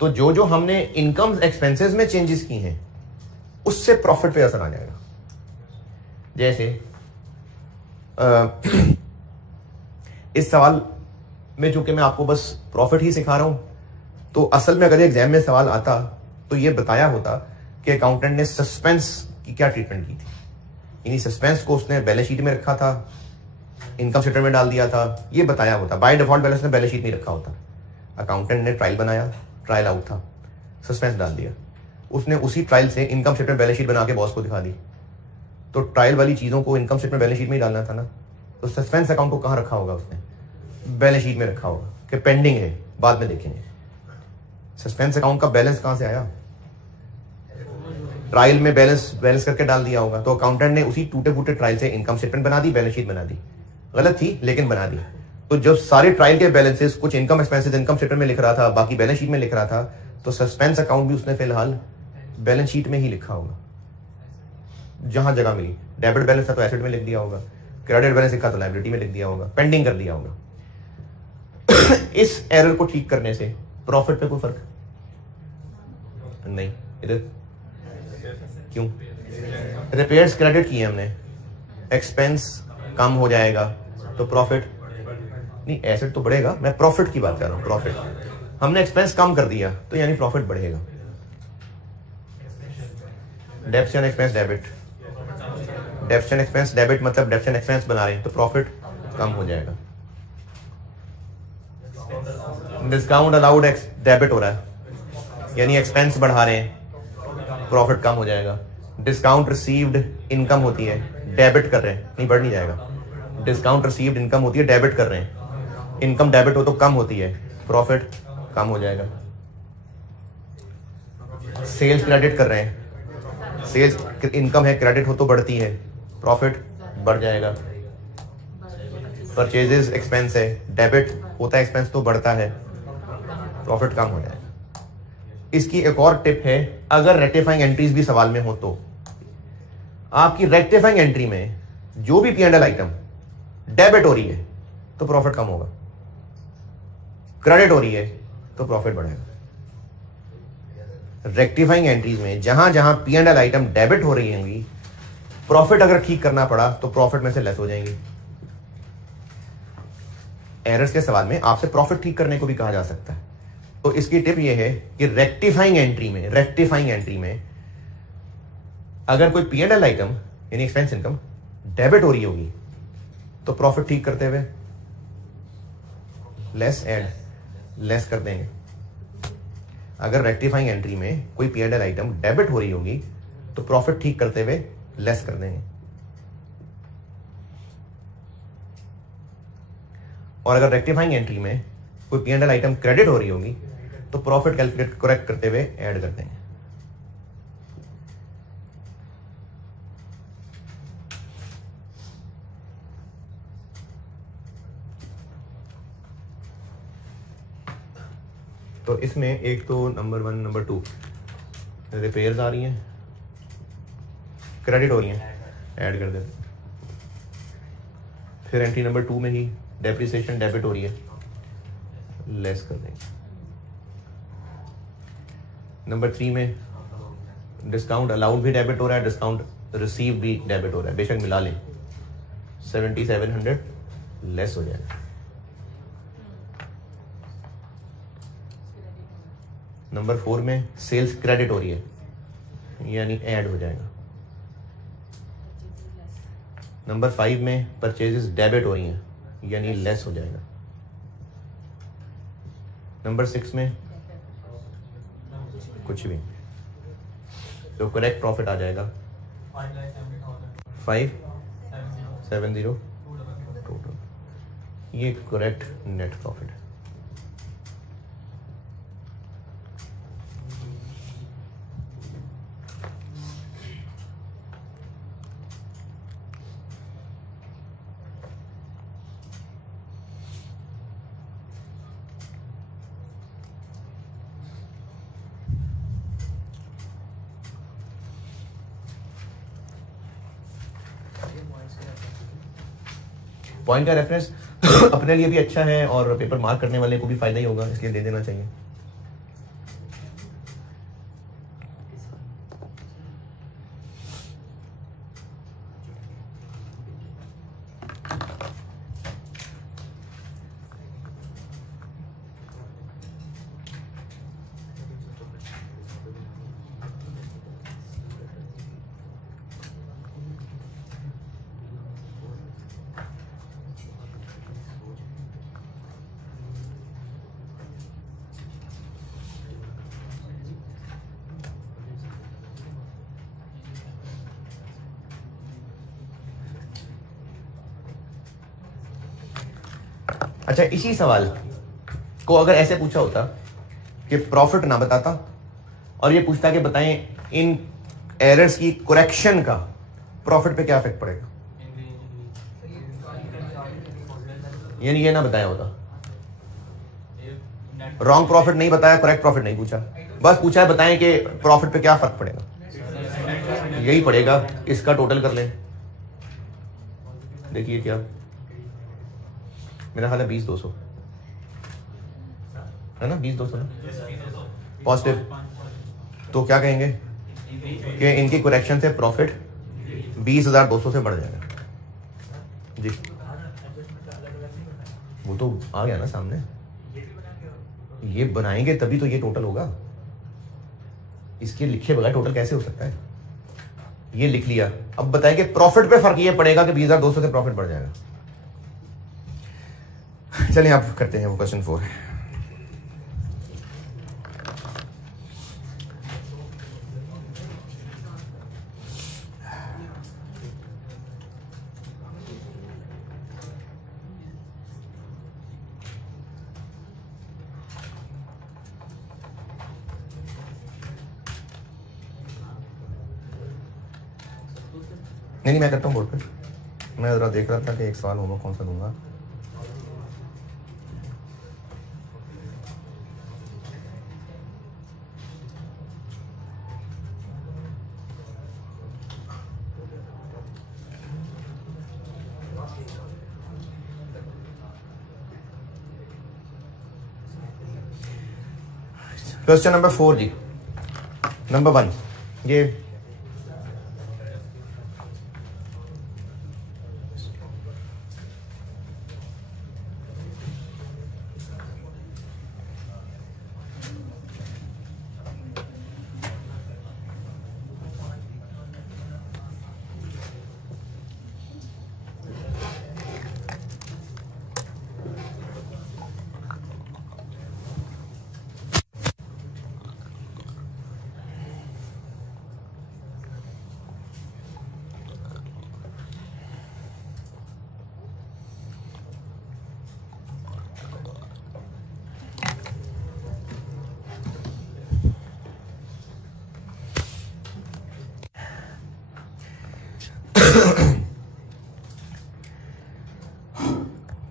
तो जो जो हमने इनकम एक्सपेंसेस में चेंजेस की हैं उससे प्रॉफिट पे असर आ जाएगा। जैसे इस सवाल में चूंकि मैं आपको बस प्रॉफिट ही सिखा रहा हूं, तो असल में अगर एग्जाम में सवाल आता तो ये बताया होता कि अकाउंटेंट ने सस्पेंस की क्या ट्रीटमेंट की थी। यानी सस्पेंस को उसने बैलेंस शीट में रखा था, इनकम स्टेटमेंट में डाल दिया था, ये बताया होता। बाय डिफॉल्ट बैलेंस ने बैलेंस शीट नहीं रखा होता। अकाउंटेंट ने ट्रायल बनाया, ट्रायल आउट था, सस्पेंस डाल दिया, उसने उसी ट्रायल से इनकम स्टेटमेंट बैलेंस शीट बना के बॉस को दिखा दी। तो ट्रायल वाली चीज़ों को इनकम स्टेटमेंट बैलेंस शीट में ही डालना था ना, तो सस्पेंस अकाउंट को कहाँ रखा होगा उसने? बैलेंस शीट में रखा होगा कि पेंडिंग है, बाद में देखेंगे। सस्पेंस अकाउंट का बैलेंस कहाँ से आया? ट्रायल में बैलेंस करके डाल दिया होगा। तो अकाउंटेंट ने उसी टूटे फूटे ट्रायल से इनकम स्टेटमेंट बना दी, बैलेंस शीट बना दी। गलत थी लेकिन बना दी। तो जब सारे ट्रायल के बैलेंसेस, कुछ इनकम एक्सपेंसेस इनकम स्टेटमेंट में लिख रहा था, बाकी बैलेंस शीट में लिख रहा था, तो सस्पेंस अकाउंट भी उसने फिलहाल बैलेंस शीट में ही लिखा होगा जहां जगह मिली। डेबिट बैलेंस था तो एसेट में लिख दिया होगा, क्रेडिट बैलेंस लिखा तो लायबिलिटी में लिख दिया होगा, पेंडिंग कर दिया होगा। इस एरर को ठीक करने से प्रॉफिट पे कोई फर्क नहीं। इधर क्यों? रिपेयर्स क्रेडिट किए हमने, एक्सपेंस कम हो जाएगा तो प्रॉफिट नहीं, एसेट तो बढ़ेगा। मैं प्रॉफिट की बात कर रहा हूं। प्रॉफिट हमने एक्सपेंस कम कर दिया तो यानी प्रॉफिट बढ़ेगा। डेप्शन एक्सपेंस डेबिट, डेप्शन एक्सपेंस डेबिट मतलब डेप्शन एक्सपेंस बना रहे हैं तो प्रॉफिट कम हो जाएगा। डिस्काउंट अलाउड डेबिट हो रहा है यानी एक्सपेंस बढ़ा रहे हैं, प्रॉफिट कम हो जाएगा। डिस्काउंट रिसीव्ड इनकम होती है, डेबिट कर रहे हैं, नहीं बढ़ नहीं जाएगा। डिस्काउंट रिसीव्ड इनकम होती है, डेबिट कर रहे हैं, इनकम डेबिट हो तो कम होती है, प्रॉफिट कम हो जाएगा। सेल्स क्रेडिट कर रहे हैं, सेल्स इनकम है, क्रेडिट हो तो बढ़ती है, प्रॉफिट बढ़ जाएगा। परचेजेस एक्सपेंस है, डेबिट होता है एक्सपेंस तो बढ़ता है, प्रॉफिट कम हो जाएगा। इसकी एक और टिप है, अगर रेक्टिफाइंग एंट्रीज भी सवाल में हो तो आपकी रेक्टिफाइंग एंट्री में जो भी P&L आइटम डेबिट हो रही है तो प्रॉफिट कम होगा, क्रेडिट हो रही है तो प्रॉफिट बढ़ेगा। रेक्टिफाइंग एंट्रीज में जहां जहां P&L आइटम डेबिट हो रही होंगी, प्रॉफिट अगर ठीक करना पड़ा तो प्रॉफिट में से लेस हो जाएंगी। एरर्स के सवाल में आपसे प्रॉफिट ठीक करने को भी कहा जा सकता है। तो इसकी टिप ये है कि रेक्टिफाइंग एंट्री में अगर कोई P&L आइटम यानी एक्सपेंस इनकम डेबिट हो रही होगी तो प्रॉफिट ठीक करते हुए लेस कर देंगे। अगर रेक्टिफाइंग एंट्री में कोई P&L आइटम डेबिट हो रही होगी तो प्रॉफिट ठीक करते हुए लेस कर देंगे। और अगर रेक्टिफाइंग एंट्री में कोई P&L आइटम क्रेडिट हो रही होगी तो प्रॉफिट कैलकुलेट करेक्ट करते हुए ऐड कर देंगे। तो इसमें एक तो नंबर 1, नंबर 2 रिपेयर्स आ रही हैं, क्रेडिट हो रही हैं, ऐड कर देते। फिर एंट्री नंबर 2 में ही डेप्रिसिएशन डेबिट हो रही है, लेस कर देंगे। नंबर 3 में डिस्काउंट अलाउड भी डेबिट हो रहा है, डिस्काउंट रिसीव भी डेबिट हो रहा है, बेशक मिला लें 7700 लेस हो जाएगा। नंबर 4 में सेल्स क्रेडिट हो रही है यानी ऐड हो जाएगा। नंबर 5 में परचेजेस डेबिट हो रही हैं यानी लेस हो जाएगा। नंबर 6 में कुछ भी, तो करेक्ट प्रॉफिट आ जाएगा 570 टोटल, ये करेक्ट नेट प्रॉफिट है। पॉइंट का रेफरेंस अपने लिए भी अच्छा है और पेपर मार्क करने वाले को भी फायदा ही होगा, इसलिए दे देना चाहिए। अच्छा, इसी सवाल को अगर ऐसे पूछा होता कि प्रॉफिट ना बताता और ये पूछता कि बताएं इन एरर्स की करेक्शन का प्रॉफिट पे क्या इफेक्ट पड़ेगा, यानी ये ना बताया होता, रॉन्ग प्रॉफिट नहीं बताया, करेक्ट प्रॉफिट नहीं पूछा, बस पूछा है बताएं कि प्रॉफिट पे क्या फर्क पड़ेगा, यही पड़ेगा, इसका टोटल कर लें। देखिए क्या मेरा हाल है 20,200 है ना, 20,200 ना पॉजिटिव, तो क्या कहेंगे कि इनकी करेक्शन से प्रॉफिट 20,200 से बढ़ जाएगा जी। वो तो आ गया ना सामने, ये बनाएंगे तभी तो ये टोटल होगा, इसके लिखे बगैर टोटल कैसे हो सकता है। ये लिख लिया, अब बताएं कि प्रॉफिट पे फर्क ये पड़ेगा कि 20,200 से प्रॉफिट बढ़ जाएगा। चलिए आप करते हैं वो क्वेश्चन 4। नहीं मैं करता हूँ बोर्ड पे, मैं जरा देख रहा था कि एक सवाल होगा कौन सा दूंगा। क्वेश्चन नंबर 4 जी, नंबर 1 ये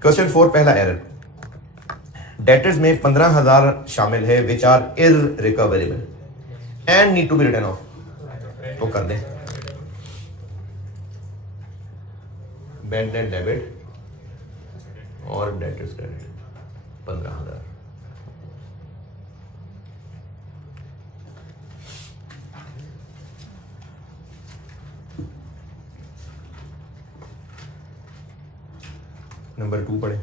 क्वेश्चन 4 पहला एरर, डेटर्स में 15,000 शामिल है which are irrecoverable and need to be return off, तो कर दें बैंक नेट डेबिट और डेटर्स क्रेडिट 15,000। नंबर 2 पढ़े।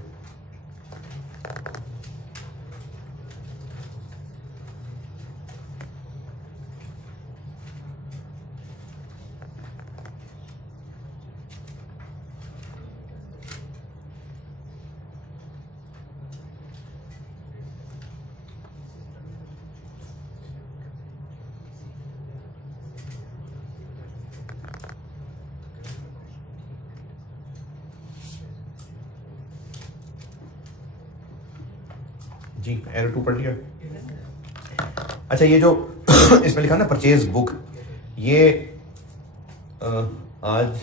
जी एरर 2 पढ़ लिया। अच्छा ये जो इसमें लिखा ना परचेज बुक, ये आज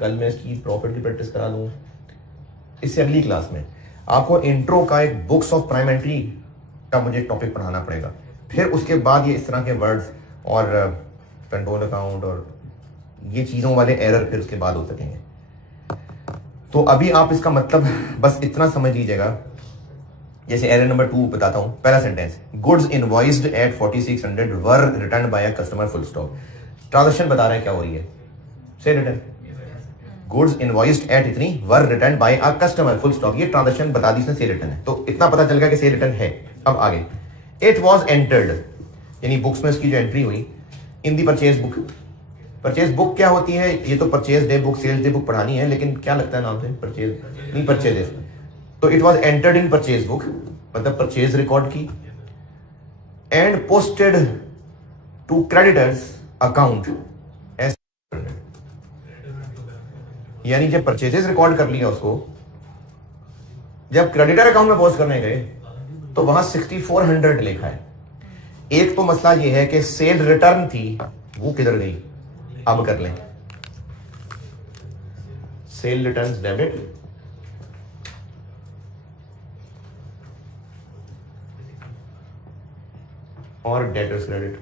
कल मैं इसकी प्रॉफिट की प्रैक्टिस करा लूँ, इससे अगली क्लास में आपको इंट्रो का एक बुक्स ऑफ प्राइमरी का मुझे टॉपिक पढ़ाना पड़ेगा। फिर उसके बाद ये इस तरह के वर्ड्स और कंट्रोल अकाउंट और ये चीज़ों वाले एरर फिर उसके बाद हो सकेंगे। तो अभी आप इसका मतलब बस इतना समझ लीजिएगा। जैसे एरर नंबर 2 बताता हूं। पहला sentence, goods invoiced at 4600 were return by a customer full stop. Transaction बता रहे हैं क्या हो रही है, से रिटर्न। गुड्स इनवॉइस्ड एट इतनी were return by a customer full stop, ये ट्रांजैक्शन बता दी, से रिटर्न है, तो इतना पता चल गया कि से रिटर्न है। अब आगे, इट वॉज एंटर्ड, यानी बुक्स में इसकी जो एंट्री हुई in the purchase book. Purchase book क्या होती है, ये तो purchase day book, sales day book पढ़ानी है, लेकिन क्या लगता है नाम से, परचेज नहीं, परचेजेस। तो it was entered in purchase book, मतलब परचेज रिकॉर्ड की, and posted to creditors account, यानी जब परचेजेस रिकॉर्ड कर लिया उसको, जब क्रेडिटर अकाउंट में पोस्ट करने गए तो वहां 6400 लिखा है। एक तो मसला यह है कि सेल रिटर्न थी वो किधर गई, अब कर लें। सेल रिटर्न्स डेबिट, और डेटर्स क्रेडिट।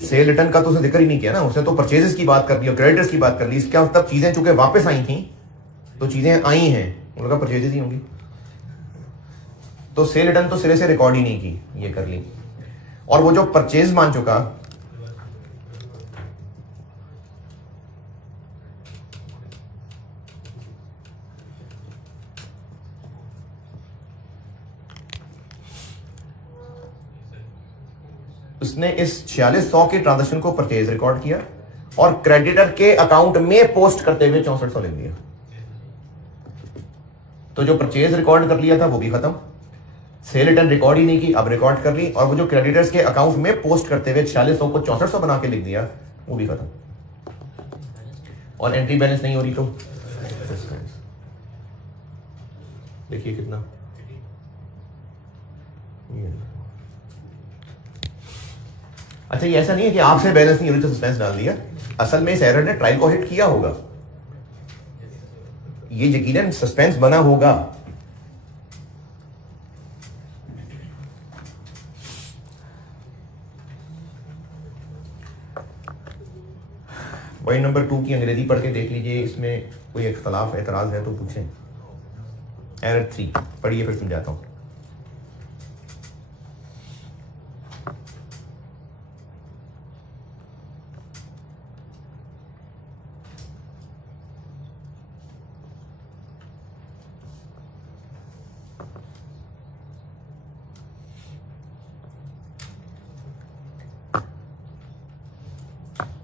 सेल रिटर्न का तो उसने जिक्र ही नहीं किया ना, उसने तो परचेजेस की बात कर दी और क्रेडिटर्स की बात कर ली। क्या मतलब चीजें चूंकि वापस आई थी तो चीजें आई हैं, उनका परचेजेस ही होंगी, तो सेल रिटर्न तो सिरे से रिकॉर्ड ही नहीं की, ये कर ली। और वो जो परचेज मान चुका, उसने इस 4600 के ट्रांजैक्शन को परचेज रिकॉर्ड किया और क्रेडिटर के अकाउंट में पोस्ट करते हुए 6400 लिख दिया। तो जो परचेज रिकॉर्ड कर लिया था वो भी खत्म, सेल रिटर्न रिकॉर्ड ही नहीं की, अब रिकॉर्ड कर ली, और वो जो क्रेडिटर्स के अकाउंट में पोस्ट करते हुए 4600 को 6400 बना के लिख दिया, वो भी खत्म। और एंट्री बैलेंस नहीं हो रही तो देखिए कितना, अच्छा ये ऐसा नहीं है कि आपसे बैलेंस नहीं हो रही तो सस्पेंस डाल दिया, असल में इस एरर ने ट्रायल को हिट किया होगा, ये यकीनन सस्पेंस बना होगा। पॉइंट नंबर 2 की अंग्रेजी पढ़ के देख लीजिए, इसमें कोई इख्तलाफ एतराज है तो पूछें। एरर 3 पढ़िए, फिर समझाता हूं।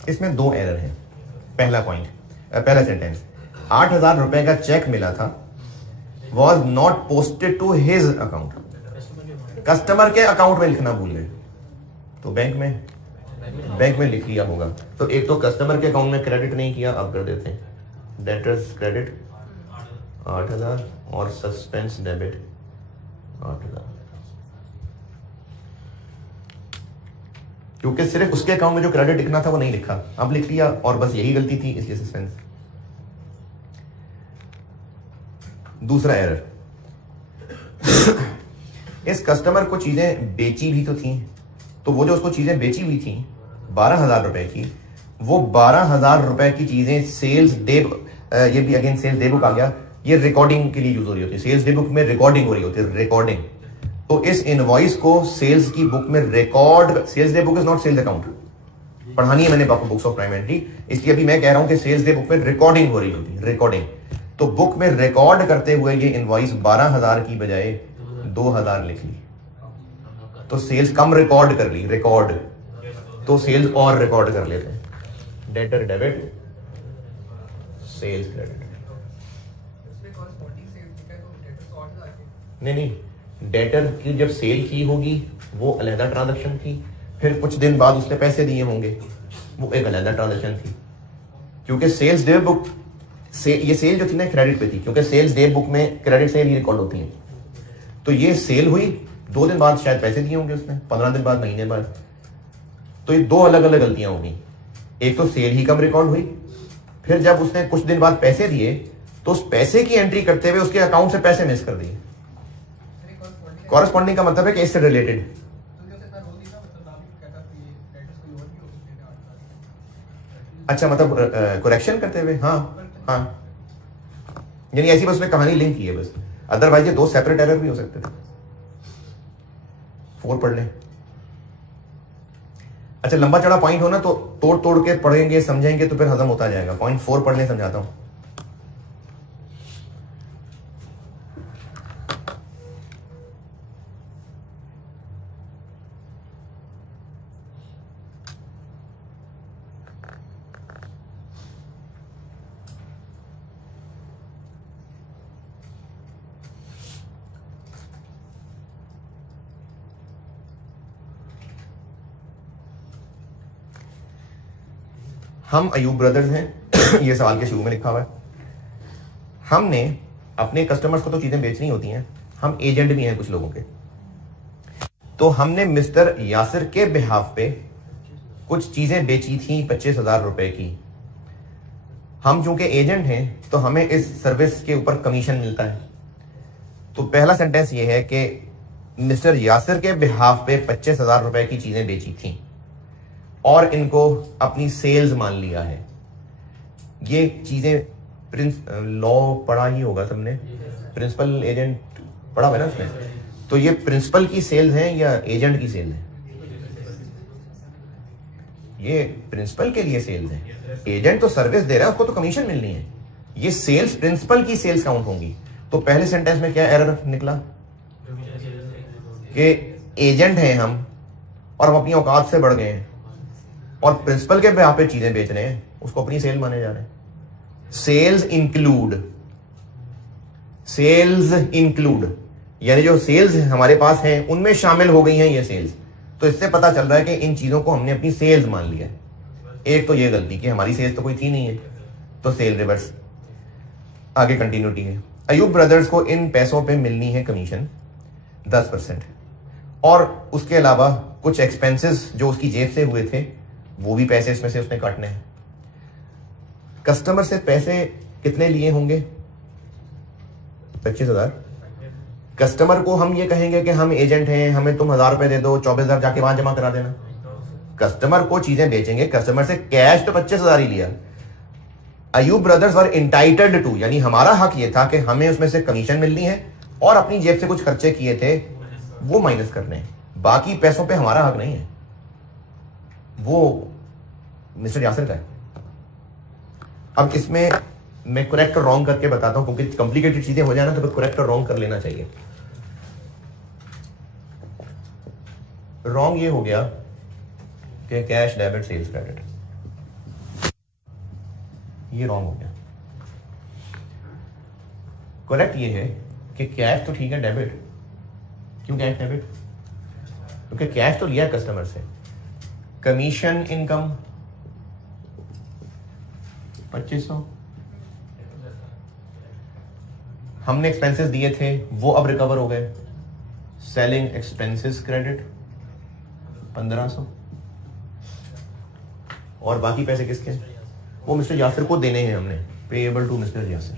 इसमें 2 एरर हैं। पहला पॉइंट, पहला सेंटेंस, 8000 रुपए का चेक मिला था, was not posted to his account. Customer के अकाउंट में लिखना भूल गए, तो बैंक में लिख लिया होगा। तो एक तो कस्टमर के अकाउंट में क्रेडिट नहीं किया, अब कर देते हैं डेटर्स क्रेडिट 8000 और सस्पेंस डेबिट 8000, क्योंकि सिर्फ उसके अकाउंट में जो क्रेडिट लिखना था वो नहीं लिखा, अब लिख लिया, और बस यही गलती थी, इसलिए सस्पेंस। दूसरा एरर, इस कस्टमर को चीजें बेची भी तो थी, तो वो जो उसको चीजें बेची हुई थी 12,000 रुपए की, वो 12,000 रुपए की चीजें सेल्स डे, ये भी अगेन सेल्स डे बुक आ गया, ये रिकॉर्डिंग के लिए यूज हो रही होती है, सेल्स डे बुक में रिकॉर्डिंग हो रही होती है, रिकॉर्डिंग। तो इस इनवॉइस को सेल्स की बुक में record, sales day book is not sales account, पढ़ानी है मैंने आपको बुक्स ऑफ प्राइम एंट्री, इसलिए अभी मैं कह रहा हूं कि सेल्स डे बुक में रिकॉर्डिंग हो रही होती है, रिकॉर्डिंग। तो बुक में रिकॉर्ड करते हुए ये इनवॉइस 12,000 की बजाय 2,000 लिख ली, तो सेल्स कम रिकॉर्ड कर ली, रिकॉर्ड, तो सेल्स और रिकॉर्ड कर लेते हैं। Debtor debit, sales credit. नहीं, डेटर की जब सेल की होगी वो अलहदा ट्रांजैक्शन थी, फिर कुछ दिन बाद उसने पैसे दिए होंगे, वो एक अलहदा ट्रांजैक्शन थी। क्योंकि सेल्स डे बुक से ये सेल जो थी ना क्रेडिट पे थी, क्योंकि सेल्स डे बुक में क्रेडिट सेल ही रिकॉर्ड होती है। तो ये सेल हुई, 2 दिन बाद शायद पैसे दिए होंगे उसने, 15 दिन बाद, महीने बाद। तो ये 2 अलग अलग गलतियां होगी। एक तो सेल ही कम रिकॉर्ड हुई, फिर जब उसने कुछ दिन बाद पैसे दिए तो उस पैसे की एंट्री करते हुए उसके अकाउंट से पैसे मिस कर दिए। कॉरेस्पॉन्डिंग का मतलब है कि इससे रिलेटेड। अच्छा, मतलब करेक्शन करते हुए, हाँ हाँ, यानी ऐसी बस उसने कहानी लिंक की है बस, अदरवाइज ये 2 सेपरेट एरर भी हो सकते थे। 4 पढ़ लें। अच्छा, लंबा चढ़ा पॉइंट हो ना तो तोड़ तोड़ के पढ़ेंगे, समझेंगे तो फिर हजम होता जाएगा। पॉइंट 4 पढ़ने समझाता हूं। हम अयूब ब्रदर्स हैं ये सवाल के शुरू में लिखा हुआ है। हमने अपने कस्टमर्स को तो चीजें बेचनी होती हैं, हम एजेंट भी हैं कुछ लोगों के। तो हमने मिस्टर यासिर के बिहाफ पे कुछ चीजें बेची थी 25,000 रुपए की। हम चूंकि एजेंट हैं तो हमें इस सर्विस के ऊपर कमीशन मिलता है। तो पहला सेंटेंस ये है कि मिस्टर यासिर के बिहाफ पे 25,000 रुपए की चीजें बेची थी और इनको अपनी सेल्स मान लिया है। ये चीजें लॉ पढ़ा ही होगा सबने, प्रिंसिपल एजेंट पढ़ा हुआ है ना उसमें। तो ये प्रिंसिपल की सेल्स हैं या एजेंट की सेल्स हैं? ये प्रिंसिपल के लिए सेल्स हैं। एजेंट तो सर्विस दे रहा है, उसको तो कमीशन मिलनी है। ये सेल्स प्रिंसिपल की सेल्स काउंट होंगी। तो पहले सेंटेंस में क्या एरर निकला कि एजेंट हैं हम और हम अपनी औकात से बढ़ गए हैं और प्रिंसिपल के पे आप पे चीजें बेच रहे हैं, उसको अपनी सेल माने जा रहे हैं। सेल्स इंक्लूड यानी जो सेल्स हमारे पास हैं उनमें शामिल हो गई हैं ये सेल्स। तो इससे पता चल रहा है कि इन चीजों को हमने अपनी सेल्स मान लिया है। एक तो ये गलती कि हमारी सेल्स तो कोई थी नहीं है, तो सेल रिवर्स। आगे कंटिन्यूटी है। अयूब ब्रदर्स को इन पैसों पे मिलनी है कमीशन 10% और उसके अलावा कुछ एक्सपेंसेस जो उसकी जेब से हुए थे वो भी पैसे इसमें से उसने काटने हैं। कस्टमर से पैसे कितने लिए होंगे? 25,000। कस्टमर को हम ये कहेंगे कि हम एजेंट हैं, हमें तुम 1,000 रुपए दे दो, 24,000 जाके वहां जमा करा देना। कस्टमर को चीजें बेचेंगे, कस्टमर से कैश तो 25,000 ही लिया। Ayub brothers were entitled to, यानी हमारा हक ये था कि हमें उसमें से कमीशन मिलनी है और अपनी जेब से कुछ खर्चे किए थे वो माइनस करने हैं। बाकी पैसों पे हमारा हक नहीं है, वो मिस्टर यासिर का है। अब इसमें मैं करेक्ट और रॉन्ग करके बताता हूं, क्योंकि कॉम्प्लिकेटेड चीजें हो जाए ना तो फिर करेक्ट और रॉन्ग कर लेना चाहिए। रॉन्ग ये हो गया कि कैश डेबिट सेल्स क्रेडिट, ये रॉन्ग हो गया। करेक्ट ये है कि कैश तो ठीक है, डेबिट क्यों कैश डेबिट? क्योंकि कैश तो लिया कस्टमर से। कमीशन इनकम 2500, हमने एक्सपेंसेस दिए थे वो अब रिकवर हो गए। सेलिंग एक्सपेंसेस क्रेडिट 1500 और बाकी पैसे किसके? वो मिस्टर यासिर को देने हैं हमने, पेएबल टू मिस्टर यासिर।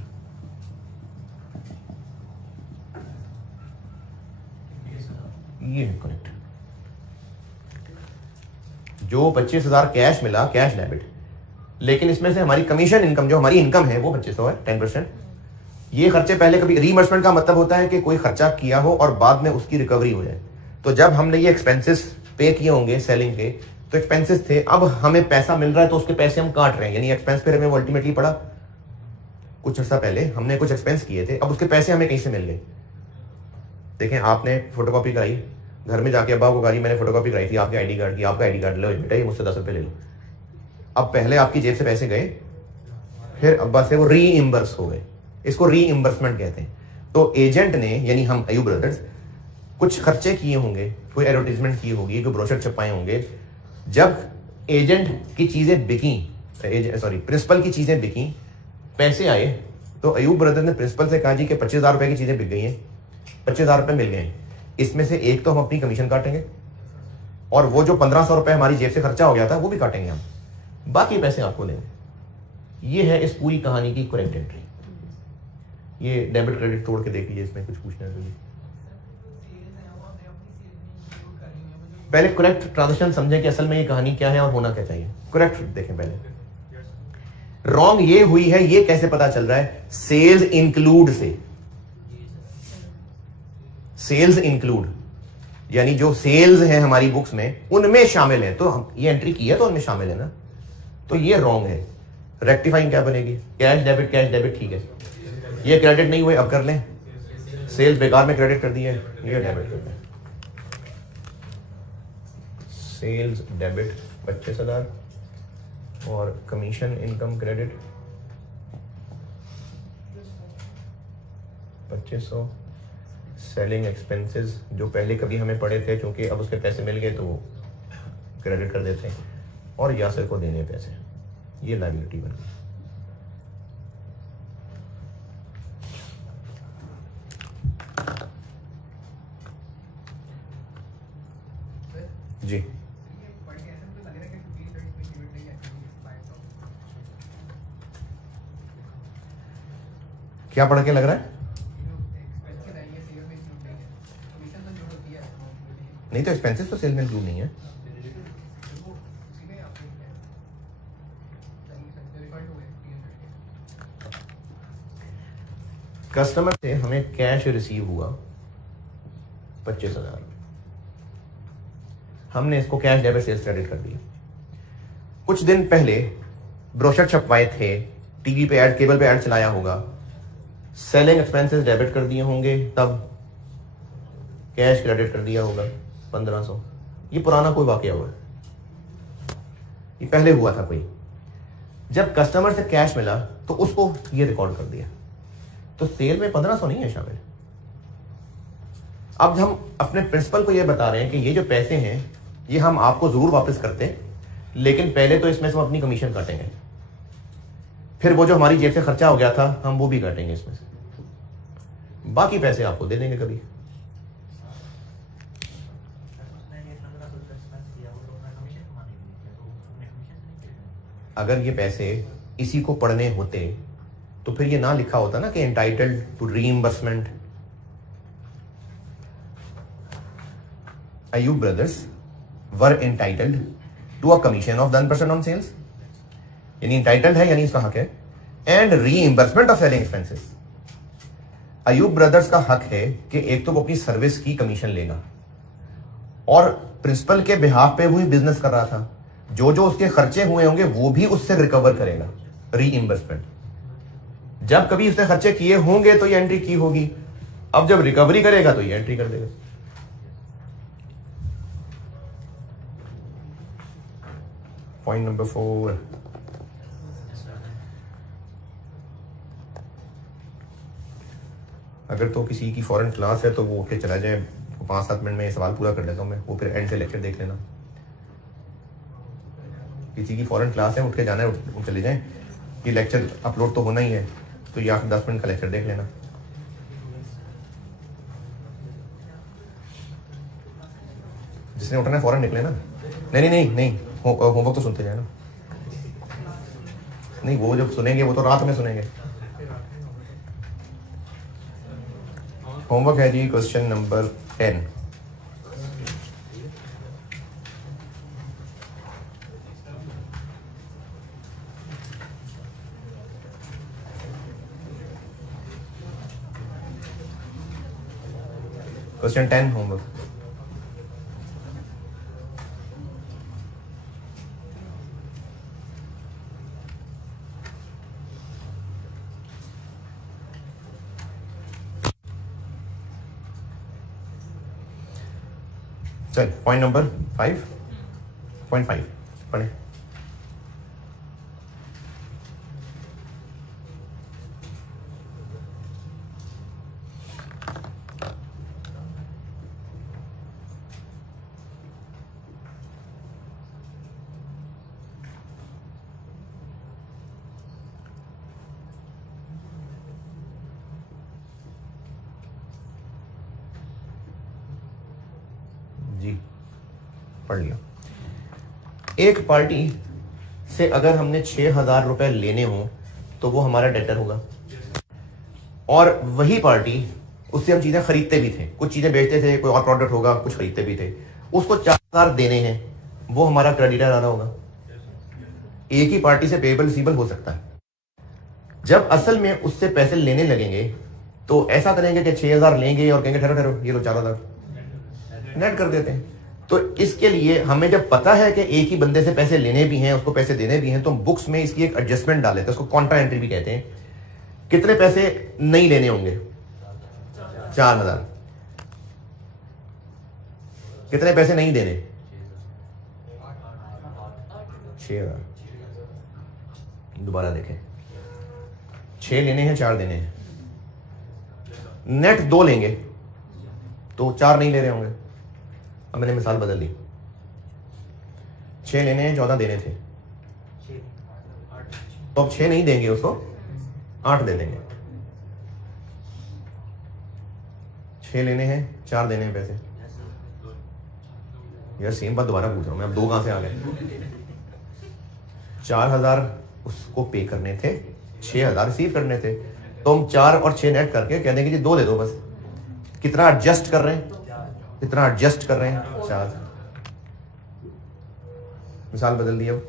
ये है करेक्ट। जो 25,000 कैश मिला, कैश डेबिट, लेकिन इसमें से हमारी कमीशन इनकम, जो हमारी इनकम है वो 2500 है, 10%। ये खर्चे पहले कभी रीइंबर्समेंट का मतलब होता है कि कोई खर्चा किया हो और बाद में उसकी रिकवरी हो जाए। तो जब हमने ये एक्सपेंसेस पे किए होंगे सेलिंग के, तो एक्सपेंसेस थे, अब हमें पैसा मिल रहा है तो उसके पैसे हम काट रहे हैं, यानी एक्सपेंस फिर हमें अल्टीमेटली पड़ा। कुछ अर्सा पहले हमने कुछ एक्सपेंस किए थे, अब उसके पैसे हमें कहीं से मिल गए। देखें, आपने फोटोकॉपी कराई, घर में जाके अब्बा को गाड़ी मैंने फोटोकॉपी कराई थी आपके आईडी कार्ड की, आपका आईडी कार्ड लो बेटा, ये मुझसे 10 रुपये ले लो। अब पहले आपकी जेब से पैसे गए, फिर अब्बा से वो रीइंबर्स हो गए, इसको रीइंबर्समेंट कहते हैं। तो एजेंट ने, यानी हम अयूब ब्रदर्स, कुछ खर्चे किए होंगे, कोई एडवर्टीजमेंट की होगी, कोई ब्रोशर छपाए होंगे। जब एजेंट की चीजें बिकी, प्रिंसिपल की चीजें बिकी, पैसे आए, तो अयूब ब्रदर ने प्रिंसिपल से कहा जी कि 25,000 रुपए की चीजें बिक गई हैं, 25,000 रुपए मिल गए, इसमें से एक तो हम अपनी कमीशन काटेंगे और वो जो 1,500 रुपए हमारी जेब से खर्चा हो गया था वो भी काटेंगे हम, बाकी पैसे आपको देंगे। ये है इस पूरी कहानी की करेक्ट एंट्री। ये डेबिट क्रेडिट तोड़ के देख लीजिए, इसमें कुछ पूछना है तो पहले करेक्ट ट्रांजेक्शन समझें कि असल में ये कहानी क्या है और होना क्या चाहिए। करेक्ट देखें पहले। रॉन्ग ये हुई है, ये कैसे पता चल रहा है? सेल्स इंक्लूड से, सेल्स इंक्लूड यानी जो सेल्स हैं हमारी बुक्स में उनमें शामिल है, तो हम ये एंट्री की है तो उनमें शामिल है ना, तो ये रॉन्ग है। रेक्टिफाइंग क्या बनेगी? कैश डेबिट ठीक है, ये क्रेडिट नहीं हुए, अब कर लें। सेल्स बेकार में क्रेडिट कर दिए, ये डेबिट कर दें। सेल्स डेबिट 25,000 और commission income credit 2500। Selling expenses जो पहले कभी हमें पड़े थे, क्योंकि अब उसके पैसे मिल गए तो क्रेडिट कर देते हैं, और यासिर को देने पैसे, ये लायबिलिटी बन गई। जी क्या पढ़ के लग रहा है? नहीं तो एक्सपेंसेस तो सेल में इंक्लूड नहीं है। कस्टमर से हमें कैश रिसीव हुआ 25,000, हमने इसको कैश डेबिट सेल्स क्रेडिट कर दिया। कुछ दिन पहले ब्रोशर छपवाए थे, टीवी पे ऐड, केबल पे ऐड चलाया होगा, सेलिंग एक्सपेंसेस डेबिट कर दिए होंगे, तब कैश क्रेडिट कर दिया होगा 1,500। ये पुराना कोई वाकया हुआ, ये पहले हुआ था कोई। जब कस्टमर से कैश मिला तो उसको ये रिकॉर्ड कर दिया, तो सेल में 1,500 नहीं है शामिल। अब हम अपने प्रिंसिपल को ये बता रहे हैं कि ये जो पैसे हैं ये हम आपको जरूर वापस करते हैं, लेकिन पहले तो इसमें से हम अपनी कमीशन काटेंगे, फिर वो जो हमारी जेब से खर्चा हो गया था हम वो भी काटेंगे इसमें से, बाकी पैसे आपको दे देंगे कभी। अगर ये पैसे इसी को पढ़ने होते तो फिर ये ना लिखा होता ना कि entitled to reimbursement. Ayub brothers were entitled to a commission of 10% on sales, यानी एंटाइटल्ड है यानी इसका हक है, and reimbursement of selling expenses. Ayub brothers का हक है कि एक तो वो अपनी सर्विस की कमीशन लेगा, और प्रिंसिपल के बिहाफ पे वो ही बिजनेस कर रहा था, जो जो उसके खर्चे हुए होंगे वो भी उससे रिकवर करेगा, रीइंबर्समेंट। जब कभी उसने खर्चे किए होंगे तो ये एंट्री की होगी, अब जब रिकवरी करेगा तो ये एंट्री कर देगा। पॉइंट नंबर 4, अगर तो किसी की फॉरेन क्लास है तो वो उठ चला जाए, 5-7 मिनट में सवाल पूरा कर लेता हूं मैं, वो फिर एंड से लेक्चर देख लेना। किसी की फॉरेन क्लास है, उठ के जाना है, उठ चले जाएं, ये लेक्चर अपलोड तो होना ही है, तो ये 8-10 मिनट का लेक्चर देख लेना। जिसने उठना है फौरन निकले ना। नहीं, होमवर्क तो सुनते जाए ना। नहीं, वो जब सुनेंगे वो तो रात में सुनेंगे। होमवर्क है जी क्वेश्चन नंबर 10। Question 10 homework. चल पॉइंट नंबर 5.5 पढ़े। जी पढ़ लिया। एक पार्टी से अगर हमने 6,000 रुपए लेने हो तो वो हमारा डेटर होगा, और वही पार्टी उससे हम चीजें खरीदते भी थे, कुछ चीजें बेचते थे, कोई और प्रोडक्ट होगा, कुछ खरीदते भी थे, उसको 4,000 देने हैं, वो हमारा क्रेडिटर आ रहा होगा। एक ही पार्टी से पेबल रिसीबल हो सकता है। जब असल में उससे पैसे लेने लगेंगे तो ऐसा करेंगे कि 6,000 लेंगे और कहेंगे ठहरो ठहरो ये लो 4,000 नेट कर देते हैं। तो इसके लिए हमें जब पता है कि एक ही बंदे से पैसे लेने भी हैं, उसको पैसे देने भी हैं, तो बुक्स में इसकी एक एडजस्टमेंट डाल देते हैं, उसको कॉन्ट्रा एंट्री भी कहते हैं। कितने पैसे नहीं लेने होंगे? 4,000। कितने पैसे नहीं देने? 6,000। दोबारा देखें, 6 लेने हैं, 4 देने हैं। नेट 2 लेंगे तो 4 नहीं ले रहे होंगे। अब मैंने मिसाल बदल दी, 6 लेने हैं, 14 देने थे, तो अब 6 नहीं देंगे, उसको 8 दे देंगे। 6 लेने हैं, 4 देने हैं पैसे। यार सेम बात दोबारा पूछ रहा हूं मैं, अब 2 कहां से आ गए? 4,000 उसको पे करने थे, 6,000 रिसीव करने थे, तो हम 4 और 6 नेट करके कह देंगे जी 2 दे दो बस। कितना एडजस्ट कर रहे हैं? कितना एडजस्ट कर रहे हैं? 4। मिसाल बदल दी, अब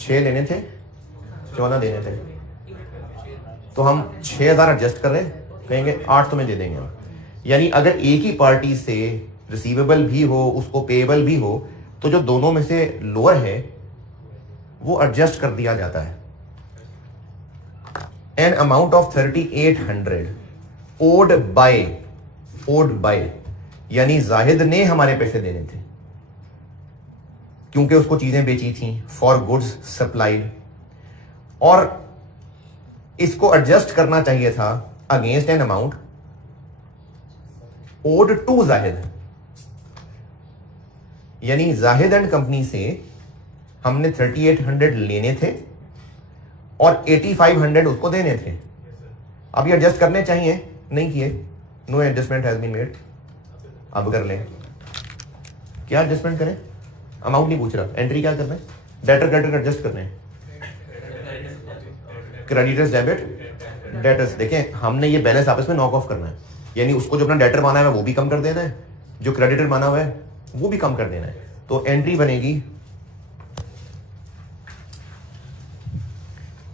6 लेने थे, 14 देने थे, तो हम 6,000 एडजस्ट कर रहे हैं, कहेंगे 8 तुम्हें दे देंगे हम। यानी अगर एक ही पार्टी से रिसीवेबल भी हो, उसको पेएबल भी हो, तो जो दोनों में से लोअर है वो एडजस्ट कर दिया जाता है। An amount of 3,800 owed by यानी जाहिद ने हमारे पैसे देने थे क्योंकि उसको चीजें बेची थी, फॉर गुड्स सप्लाइड, और इसको एडजस्ट करना चाहिए था against an amount owed to Zahid. यानी जाहिद एंड कंपनी से हमने 3,800 लेने थे और 8,500 उसको देने थे। अब ये एडजस्ट करने चाहिए, नहीं किए, no adjustment has been made. अब कर लें, क्या एडजस्टमेंट करें? अमाउंट नहीं पूछ रहा, एंट्री क्या करना है? डेटर क्रेडिटर एडजस्ट करने हैं, क्रेडिटर्स डेबिट डेटर्स। देखें हमने ये बैलेंस आपस में नॉक ऑफ करना है, यानी उसको जो अपना डेटर माना है वो भी कम कर देना है, जो क्रेडिटर माना हुआ है वो भी कम कर देना है। तो एंट्री बनेगी,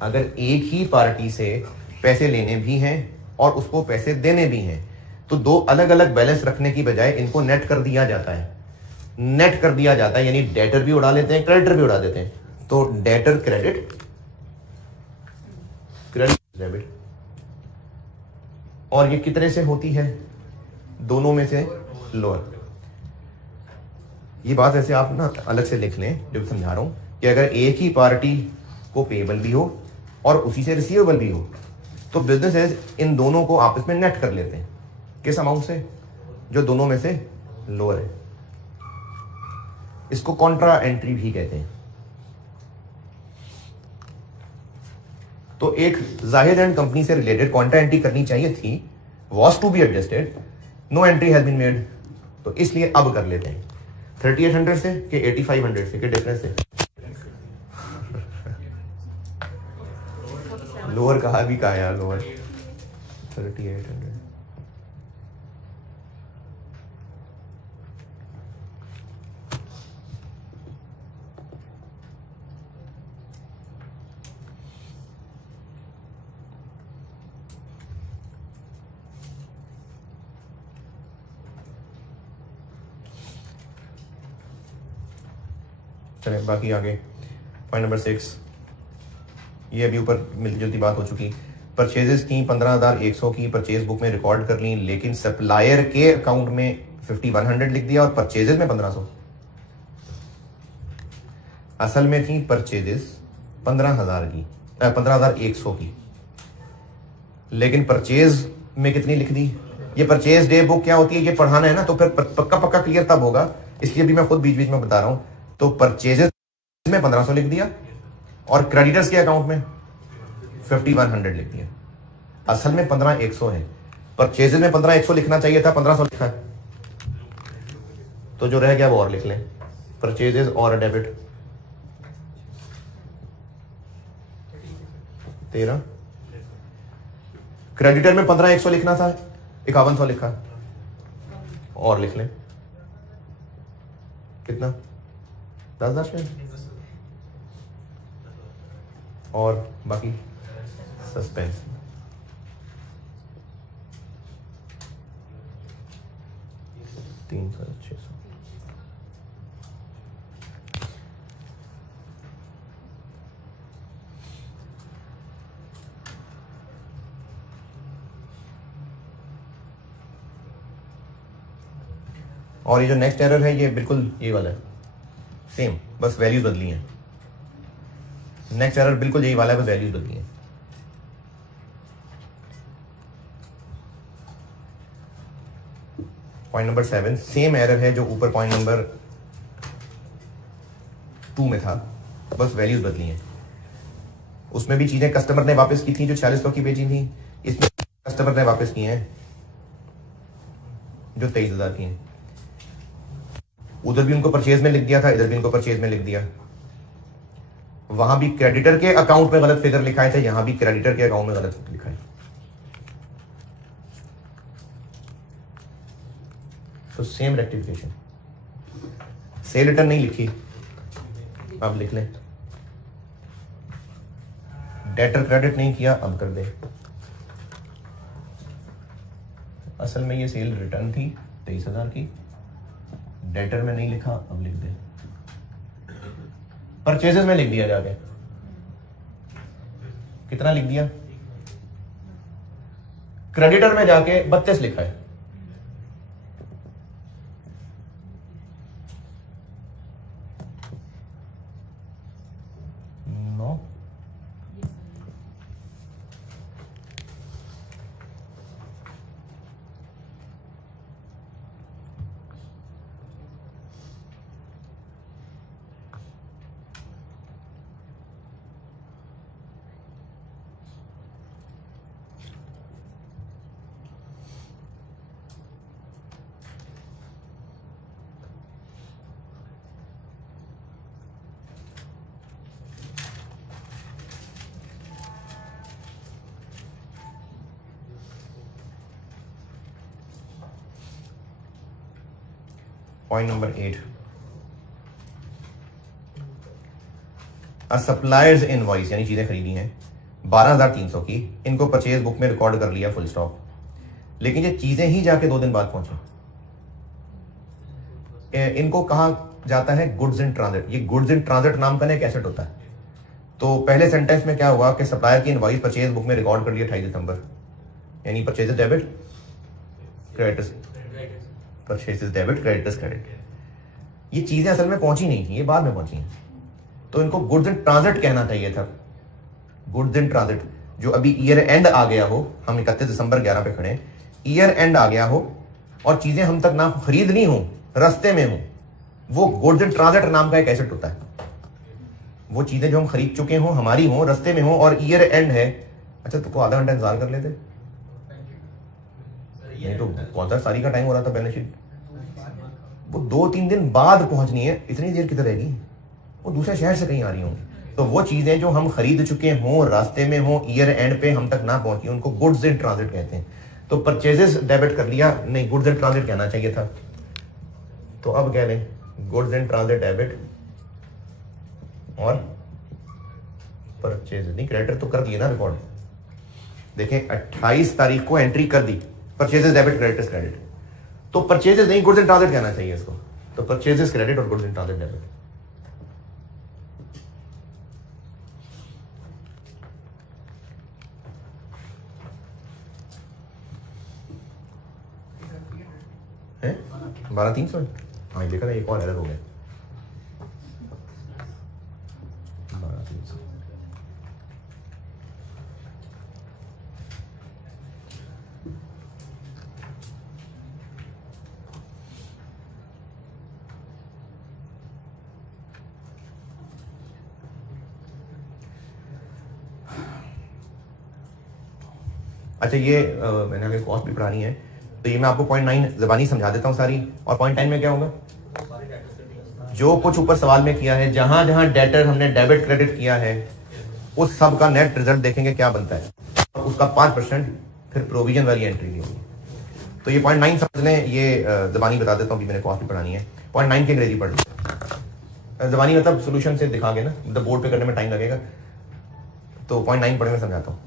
अगर एक ही पार्टी से पैसे लेने भी हैं और उसको पैसे देने भी हैं तो 2 अलग अलग बैलेंस रखने की बजाय इनको नेट कर दिया जाता है। नेट कर दिया जाता है यानी डेटर भी उड़ा लेते हैं, क्रेडिटर भी उड़ा देते हैं। तो डेटर क्रेडिट, क्रेडिट डेबिट। और ये कितने से होती है? दोनों में से लोअर। ये बात ऐसे आप ना अलग से लिख लें जो समझा रहा हूं कि अगर एक ही पार्टी को पेएबल भी हो और उसी से रिसीवेबल भी हो तो बिजनेसेस इन दोनों को आपस में नेट कर लेते हैं। किस अमाउंट से? जो दोनों में से लोअर है। इसको कॉन्ट्रा एंट्री भी कहते हैं। तो एक जाहिद एंड कंपनी से रिलेटेड कॉन्ट्रा एंट्री करनी चाहिए थी, was to be adjusted, no entry has been made, तो इसलिए अब कर लेते हैं। 3,800 से कि 8,500 से, के डिफरेंस से लोअर कहा भी कहा यार, लोअर 3,800। चले बाकी आगे, पॉइंट नंबर 6। ये अभी ऊपर मिलती जुलती बात हो चुकी। परचेजेस की 15,100 की परचेज बुक में रिकॉर्ड कर ली, लेकिन सप्लायर के अकाउंट में 5100 लिख दिया और परचेजेस में 1500। असल में थी परचेजेस 15,000 की, 15,100 की, लेकिन परचेज में कितनी लिख दी। ये परचेज डे बुक क्या होती है, ये पढ़ाना है ना, तो फिर पक्का पक्का क्लियर तब होगा, इसलिए भी मैं खुद बीच बीच में बता रहा हूं। तो परचेजेस में 1500 लिख दिया और क्रेडिटर्स के अकाउंट में 5100 लिख दिया। असल में 15,100 है, परचेजेस में 15,100 लिखना चाहिए था, 1500 लिखा है, तो जो रह गया वो और लिख लें, परचेजेस और डेबिट 13। क्रेडिटर में 15,100 लिखना था, 5100 लिखा, और लिख लें कितना, 10,000 और बाकी सस्पेंस। तीन 600। और ये जो नेक्स्ट एरर है ये बिल्कुल ये वाला है, सेम, बस वैल्यूज बदली हैं। नेक्स्ट एरर बिल्कुल यही वाला है, बस वैल्यूज बदली हैं। पॉइंट नंबर 7 सेम एरर है जो ऊपर पॉइंट नंबर 2 में था, बस वैल्यूज बदली हैं। उसमें भी चीजें कस्टमर ने वापस की थी जो 4600 की बेची थी, इसमें कस्टमर ने वापस की हैं जो 23,000 की हैं। उधर भी उनको परचेज में लिख दिया था, इधर भी उनको परचेज में लिख दिया। वहां भी क्रेडिटर के अकाउंट में गलत फिगर लिखाए थे, यहां भी क्रेडिटर के अकाउंट में गलत लिखा है। तो सेम रेक्टिफिकेशन। सेल रिटर्न नहीं लिखी, अब लिख लें। डेटर क्रेडिट नहीं किया, अब कर दे। असल में ये सेल रिटर्न थी 23,000 की, डेटर में नहीं लिखा, अब लिख दे। परचेजेस में लिख दिया जाके, कितना लिख दिया, क्रेडिटर में जाके 32 लिखा है। No, point number 8 suppliers invoice, यानी चीजें खरीदी हैं 12,300 की, इनको परचेज बुक में रिकॉर्ड कर लिया फुल स्टॉप, लेकिन ये चीजें ही जाके 2 दिन बाद पहुंची। इनको कहा जाता है गुड्स इन ट्रांजिट। ये गुड्स इन ट्रांजिट नाम का एक एसेट होता है। तो पहले सेंटेंस में क्या हुआ कि सप्लायर की इनवॉइस परचेज बुक में रिकॉर्ड कर लिया 28 दिसंबर, यानी purchase debit, creditors, purchase debit, creditors credit. ये चीजें असल में पहुंची नहीं थी, ये बाद में पहुंची हैं, तो इनको गुड्स इन ट्रांजिट कहना चाहिए था। गुड्स इन ट्रांजिट, जो अभी ईयर एंड आ गया हो, हम 31 दिसंबर 11 पे खड़े, ईयर एंड आ गया हो और चीजें हम तक ना खरीदनी हो, रास्ते में हो, वो गुड्स इन ट्रांजिट नाम का एक एसेट होता है। वो चीजें जो हम खरीद चुके हो, हमारी हो, रास्ते में हो और ईयर एंड है, अच्छा तो आधा घंटा इंतजार कर लेते, नहीं तो कौन सा सारी का टाइम हो रहा था बैलेंस शीट, वो 2-3 दिन बाद पहुंचनी है, इतनी देर किधर रहेगी, वो दूसरे शहर से कहीं आ रही होंगी। तो वो चीजें जो हम खरीद चुके हों, रास्ते में हो, ईयर एंड पे हम तक ना पहुंची, उनको गुड्स इन ट्रांजिट कहते हैं। तो परचेजेस डेबिट कर लिया, नहीं गुड्स इन ट्रांजिट कहना चाहिए था, तो अब कह लें गुड्स इन ट्रांजिट डेबिट और परचेज, नहीं क्रेडिटर तो कर दिए ना रिकॉर्ड। देखें 28 तारीख को एंट्री कर दी, परचेजेस डेबिट, क्रेडिटर्स क्रेडिट, तो परचेजेस नहीं गुड्स इन ट्रांजिट कहना चाहिए इसको, तो परचेजेस क्रेडिट और गुड्स इन ट्रांजिट डेबिट। है 12,300। हाँ ये देखा ना, एक और एरर हो गया। 12,300। अच्छा ये मैंने अगर कॉस्ट भी पढ़ानी है तो ये मैं आपको 0.9 ज़बानी समझा देता हूँ सारी, और 0.10 में क्या होगा, जो कुछ ऊपर सवाल में किया है, जहां जहां डेटर हमने डेबिट क्रेडिट किया है उस सब का नेट रिजल्ट देखेंगे क्या बनता है, और उसका 5% फिर प्रोविजन वाली एंट्री होगी। तो ये 0.9 समझ लें, ये ज़बानी बता देता हूँ, मैंने कॉस्ट भी पढ़ानी है। 0.9 की अंग्रेजी पढ़ लो, ज़बानी मतलब सोल्यूशन से दिखागे ना, मतलब बोर्ड पे करने में टाइम लगेगा, तो 0.9 पढ़ने में समझाता हूँ।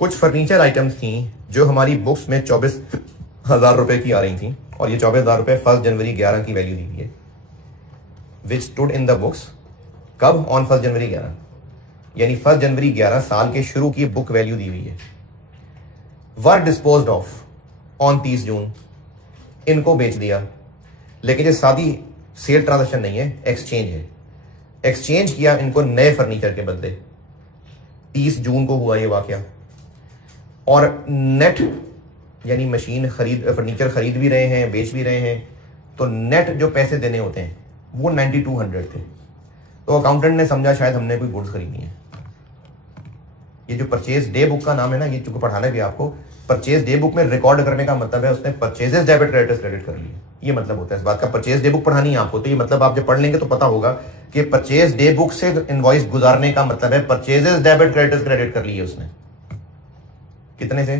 कुछ फर्नीचर आइटम्स थी जो हमारी बुक्स में 24,000 रुपए की आ रही थी, और ये 24,000 रुपए 1 जनवरी 11 की वैल्यू दी हुई है, विच स्टूड इन द बुक्स। कब? ऑन 1 जनवरी 11, यानी 1 जनवरी 11 साल के शुरू की बुक वैल्यू दी हुई है। वर डिस्पोज्ड ऑफ ऑन 30 जून, इनको बेच दिया। लेकिन ये सादी सेल ट्रांजेक्शन नहीं है, एक्सचेंज है। एक्सचेंज किया इनको नए फर्नीचर के बदले। 30 जून को हुआ ये वाकया, और नेट यानी मशीन खरीद, फर्नीचर खरीद भी रहे हैं, बेच भी रहे हैं, तो नेट जो पैसे देने होते हैं वो 9200 थे। तो अकाउंटेंट ने समझा शायद हमने कोई गुड्स खरीदनी है। ये जो परचेज डे बुक का नाम है ना, ये चूंकि पढ़ाना भी आपको, परचेज डे बुक में रिकॉर्ड करने का मतलब है उसने परचेजेस डेबिट क्रेडिट क्रेडिट कर लिए, ये मतलब होता है इस बात का। परचेज डे बुक पढ़ानी है आपको, तो ये मतलब आप जब पढ़ लेंगे तो पता होगा कि परचेज डे बुक से इनवॉइस गुजारने का मतलब है परचेजेस डेबिट क्रेडिट कर लिए उसने। कितने से?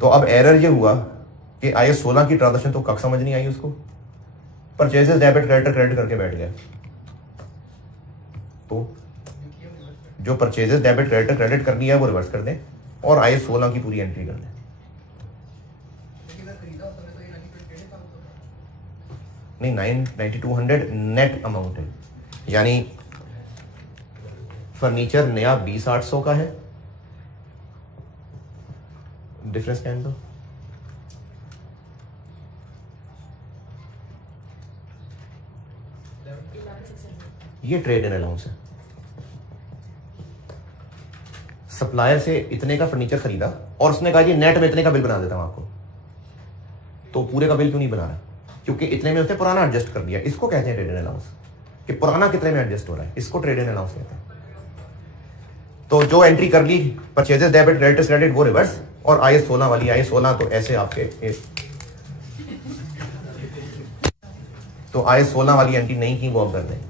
तो अब एरर ये हुआ कि IAS 16 की ट्रांजेक्शन तो कब समझ नहीं आई उसको, परचेजेस डेबिट क्रेडिट करके बैठ गया। तो जो परचेजेस डेबिट क्रेडिट कर दिया है वो रिवर्स कर दें, और IAS 16 की पूरी एंट्री कर दें। नहीं, 9200 नेट अमाउंट है, यानी फर्नीचर नया 20,800 का है। डिफरेंस क्या है? तो ये ट्रेड इन अलाउंस है। सप्लायर से इतने का फर्नीचर खरीदा और उसने कहा जी नेट में इतने का बिल बना देता हूं आपको, तो पूरे का बिल क्यों नहीं बना रहा? क्योंकि इतने में उसने पुराना एडजस्ट कर दिया। इसको कहते हैं ट्रेड इन अलाउंस, कि पुराना कितने में एडजस्ट हो रहा है, इसको ट्रेड इन अलाउंस कहते हैं। तो जो एंट्री कर ली परचेजेस डेबिट क्रेडिट वो रिवर्स, और IAS 16 वाली, IAS 16 तो ऐसे आपके, तो IAS 16 वाली एंट्री नहीं की वो अब कर दें।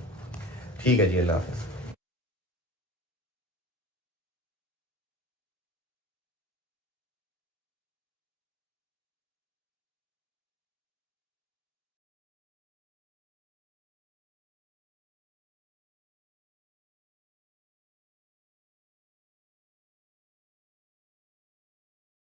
ठीक है जी, अल्लाह हाफिज़।